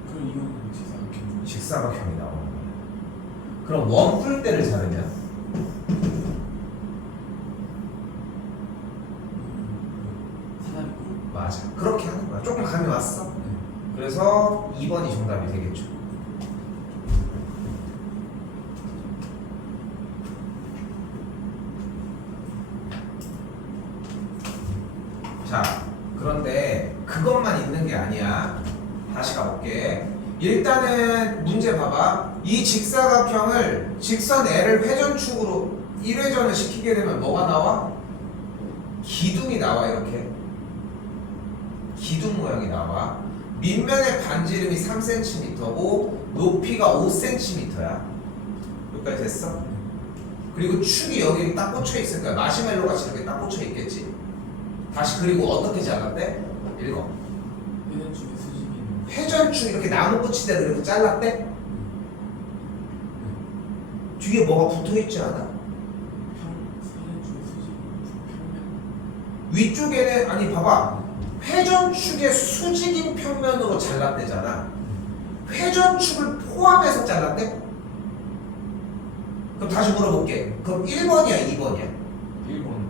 그럼 이거는 직사각형. 직사각형이 나오는 거야. 그럼 원뿔대를 자르면 사다리꼴. 맞아. 그렇게 하는 거야. 조금 감이 왔어? 네. 그래서 2번이 정답이 되겠죠. 자, 그런데 그것만 있는 게 아니야. 다시 가볼게. 일단은 문제 봐봐. 이 직사각형을 직선 L을 회전축으로 1회전을 시키게 되면 뭐가 나와? 기둥이 나와. 이렇게 기둥 모양이 나와. 밑면의 반지름이 3cm고 높이가 5cm야. 여기까지 됐어? 그리고 축이 여기 딱 꽂혀 있을 거야. 마시멜로 같이 이렇게 딱 꽂혀 있겠지. 다시 그리고 어떻게 잘랐대? 읽어. 회전축의 수직인. 회전축 이렇게 나무 꽂히대로 이렇게 잘랐대? 뒤에 뭐가 붙어 있지 않아? 회전축의 수직인 평면. 위쪽에는 아니 봐봐. 회전축의 수직인 평면으로 잘랐대잖아. 회전축을 포함해서 잘랐대? 그럼 다시 물어볼게. 그럼 1번이야 2번이야? 1번.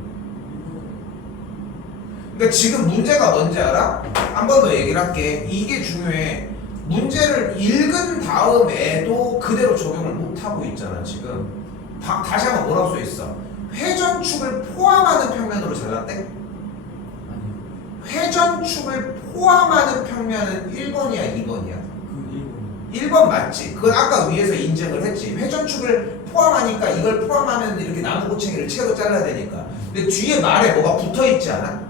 그러니까 지금 문제가 뭔지 알아? 한 번 더 얘기를 할게. 이게 중요해. 문제를 읽은 다음에도 그대로 적용을 못하고 있잖아 지금. 다시 한번 뭐라고 써있어? 회전축을 포함하는 평면으로 잘랐대? 아니요. 회전축을 포함하는 평면은 1번이야 2번이야? 그 1번. 1번 맞지? 그건 아까 위에서 인증을 했지. 회전축을 포함하니까 이걸 포함하면 이렇게 나무 고챙이를 채로 잘라야 되니까. 근데 뒤에 말에 뭐가 붙어있지 않아?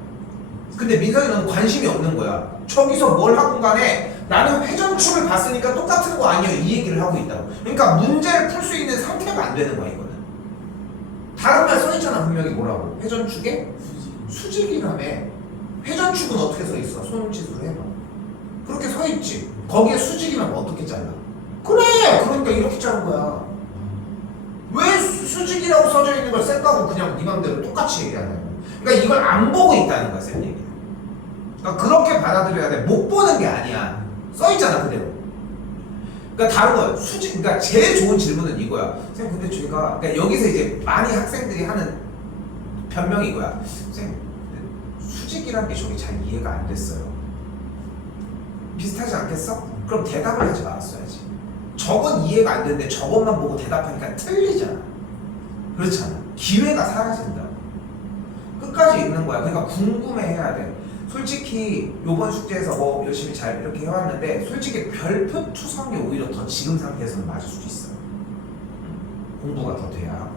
근데 민석이 너는 관심이 없는 거야. 저기서 뭘 하건 간에 나는 회전축을 봤으니까 똑같은 거 아니야 이 얘기를 하고 있다고. 그러니까 문제를 풀 수 있는 상태가 안 되는 거야 이거는. 다른 말 써있잖아 분명히 뭐라고. 회전축의 수직인. 수직이라며. 회전축은 어떻게 써있어? 손짓으로 해봐. 그렇게 써있지. 거기에 수직이면 어떻게 잘라? 그래! 그러니까 이렇게 자른 거야. 왜 수직이라고 써져 있는 걸 쌤하고 그냥 네 맘대로 똑같이 얘기하냐고. 그러니까 이걸 안 보고 있다는 거야 쌤 얘기. 그러니까 그렇게 받아들여야 돼. 못 보는 게 아니야. 써있잖아 그대로. 그러니까 다른 거야. 수직. 그러니까 제일 좋은 질문은 이거야. 쌤 근데 제가 그러니까 여기서 이제 많이 학생들이 하는 변명이 이거야. 쌤 수직이란 게 저기 잘 이해가 안 됐어요. 비슷하지 않겠어? 그럼 대답을 하지 말았어야지. 저건 이해가 안 되는데 저것만 보고 대답하니까 틀리잖아. 그렇잖아. 기회가 사라진다. 끝까지 읽는 거야. 그러니까 궁금해해야 돼. 솔직히 요번 숙제에서 뭐 열심히 잘 이렇게 해왔는데 솔직히 별표 투성이 오히려 더 지금 상태에서는 맞을 수도 있어. 공부가 더 돼야 하고.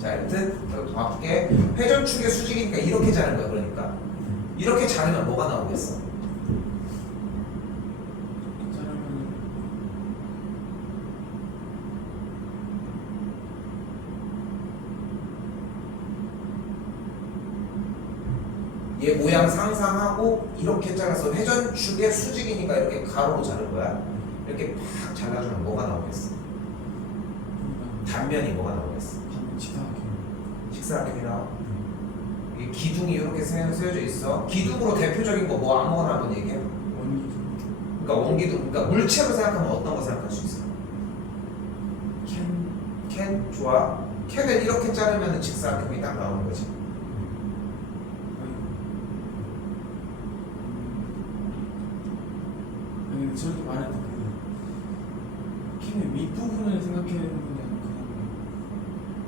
자, 여튼 더 할게. 회전축의 수직이니까 이렇게 자른 거야. 그러니까 이렇게 자르면 뭐가 나오겠어? 자르면 얘 모양 상상하고 이렇게 잘라서 회전축의 수직이니까 이렇게 가로로 자른 거야. 이렇게 팍 잘라주면 뭐가 나오겠어? 단면이 뭐가 나오겠어? 반면 직사각형. 직사각형이 나와. 이게 기둥이 이렇게 세워져 있어. 기둥으로 대표적인 거 뭐 아무거나 한번 얘기해. 원기둥. 그러니까 원기둥, 그러니까 물체로 생각하면 어떤 거 생각할 수 있어? 캔 좋아. 캔을 이렇게 자르면 직사각형이 딱 나오는 거지. 아니 저렇게 말했던 그 캔의 윗부분을 생각해야 되는 건데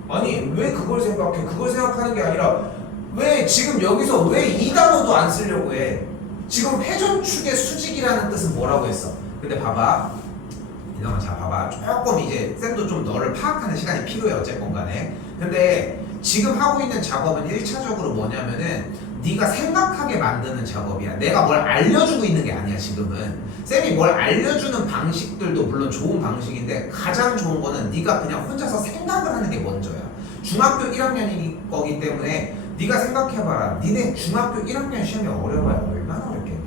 아니 왜 그걸 생각해? 그걸 생각하는 게 아니라 왜 지금 여기서 왜 이 단어도 안 쓰려고 해? 지금 회전축의 수직이라는 뜻은 뭐라고 했어? 근데 봐봐 이놈아 자 봐봐 조금 이제 쌤도 좀 너를 파악하는 시간이 필요해 어쨌건 간에. 근데 지금 하고 있는 작업은 1차적으로 뭐냐면은 네가 생각하게 만드는 작업이야. 내가 뭘 알려주고 있는 게 아니야 지금은. 쌤이 뭘 알려주는 방식들도 물론 좋은 방식인데 가장 좋은 거는 네가 그냥 혼자서 생각을 하는 게 먼저야. 중학교 1학년인 거기 때문에 네가 생각해봐라. 니네 중학교 1학년 시험이 어려워야 얼마나 어렵겠냐.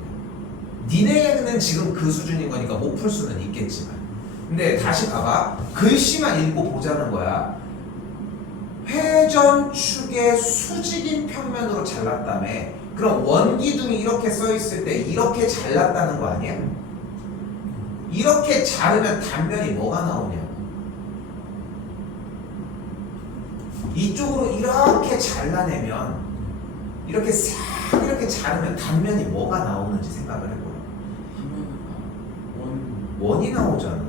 니네는 지금 그 수준인 거니까 못 풀 수는 있겠지만 근데 다시 봐봐. 글씨만 읽고 보자는 거야. 회전축의 수직인 평면으로 잘랐다며. 그럼 원기둥이 이렇게 써 있을 때 이렇게 잘랐다는 거 아니야? 이렇게 자르면 단면이 뭐가 나오냐고. 이쪽으로 이렇게 잘라내면, 이렇게 싹 이렇게 자르면 단면이 뭐가 나오는지 생각을 해보라. 원이 나오잖아.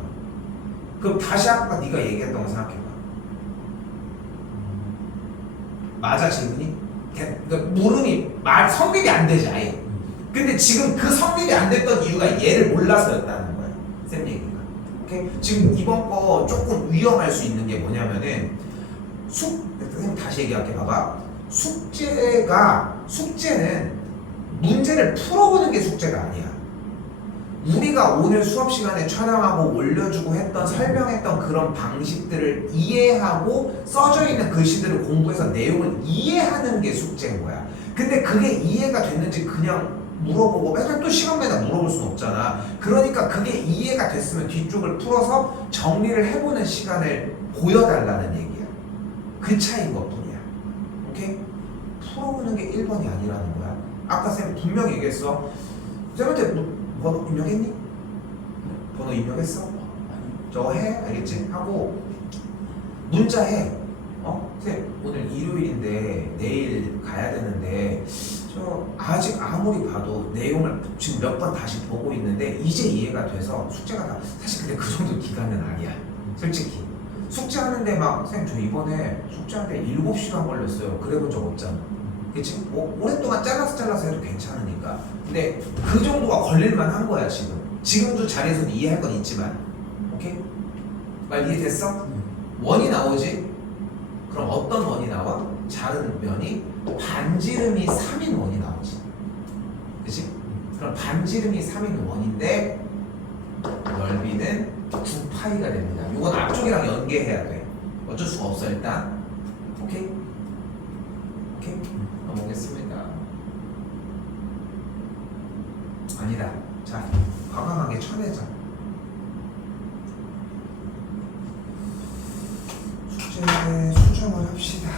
그럼 다시 아까 네가 얘기했던 거 생각해봐. 맞아 질문이? 그러니까 물음이 성립이 안 되지 아예. 근데 지금 그 성립이 안 됐던 이유가 얘를 몰라서였다는 거야. 쌤 얘기가. 오케이? 지금 이번 거 조금 위험할 수 있는 게 뭐냐면은 선생님 다시 얘기할게. 봐봐. 숙제는 문제를 풀어보는 게 숙제가 아니야. 우리가 오늘 수업 시간에 촬영하고 올려주고 했던 설명했던 그런 방식들을 이해하고 써져 있는 글씨들을 공부해서 내용을 이해하는 게 숙제인 거야. 근데 그게 이해가 됐는지 그냥 물어보고 맨날 또 시간 매달 물어볼 수는 없잖아. 그러니까 그게 이해가 됐으면 뒤쪽을 풀어서 정리를 해보는 시간을 보여달라는 얘기야. 그 차이인 것뿐이야. 오케이? 풀어보는 게 1번이 아니라는 거야. 아까 쌤 분명히 얘기했어. 쌤한테 번호 입력했니? 번호 입력했어? 저거 해? 알겠지? 하고 문자 해. 쌤 오늘 일요일인데 내일 가야 되는데 저 아직 아무리 봐도 내용을 지금 몇 번 다시 보고 있는데 이제 이해가 돼서 숙제가 다 사실 근데 그 정도 기간은 아니야. 솔직히 숙제하는데 막 쌤 저 이번에 숙제하는데 7시간 걸렸어요. 그래본 적 없잖아. 그치? 오랫동안 잘라서 해도 괜찮으니까. 근데 그 정도가 걸릴만 한 거야 지금. 지금도 자리에서는 이해할 건 있지만. 오케이? 말 이해됐어? 원이 나오지? 그럼 어떤 원이 나와? 자른 면이 반지름이 3인 원이 나오지. 그치? 그럼 반지름이 3인 원인데 넓이는 9파이가 됩니다. 이건 앞쪽이랑 연계해야 돼. 어쩔 수가 없어 일단. 오케이? 오케이? 넘어가겠습니다. 아니다. 자, 과감하게 쳐내자. 숙제 수정을 합시다.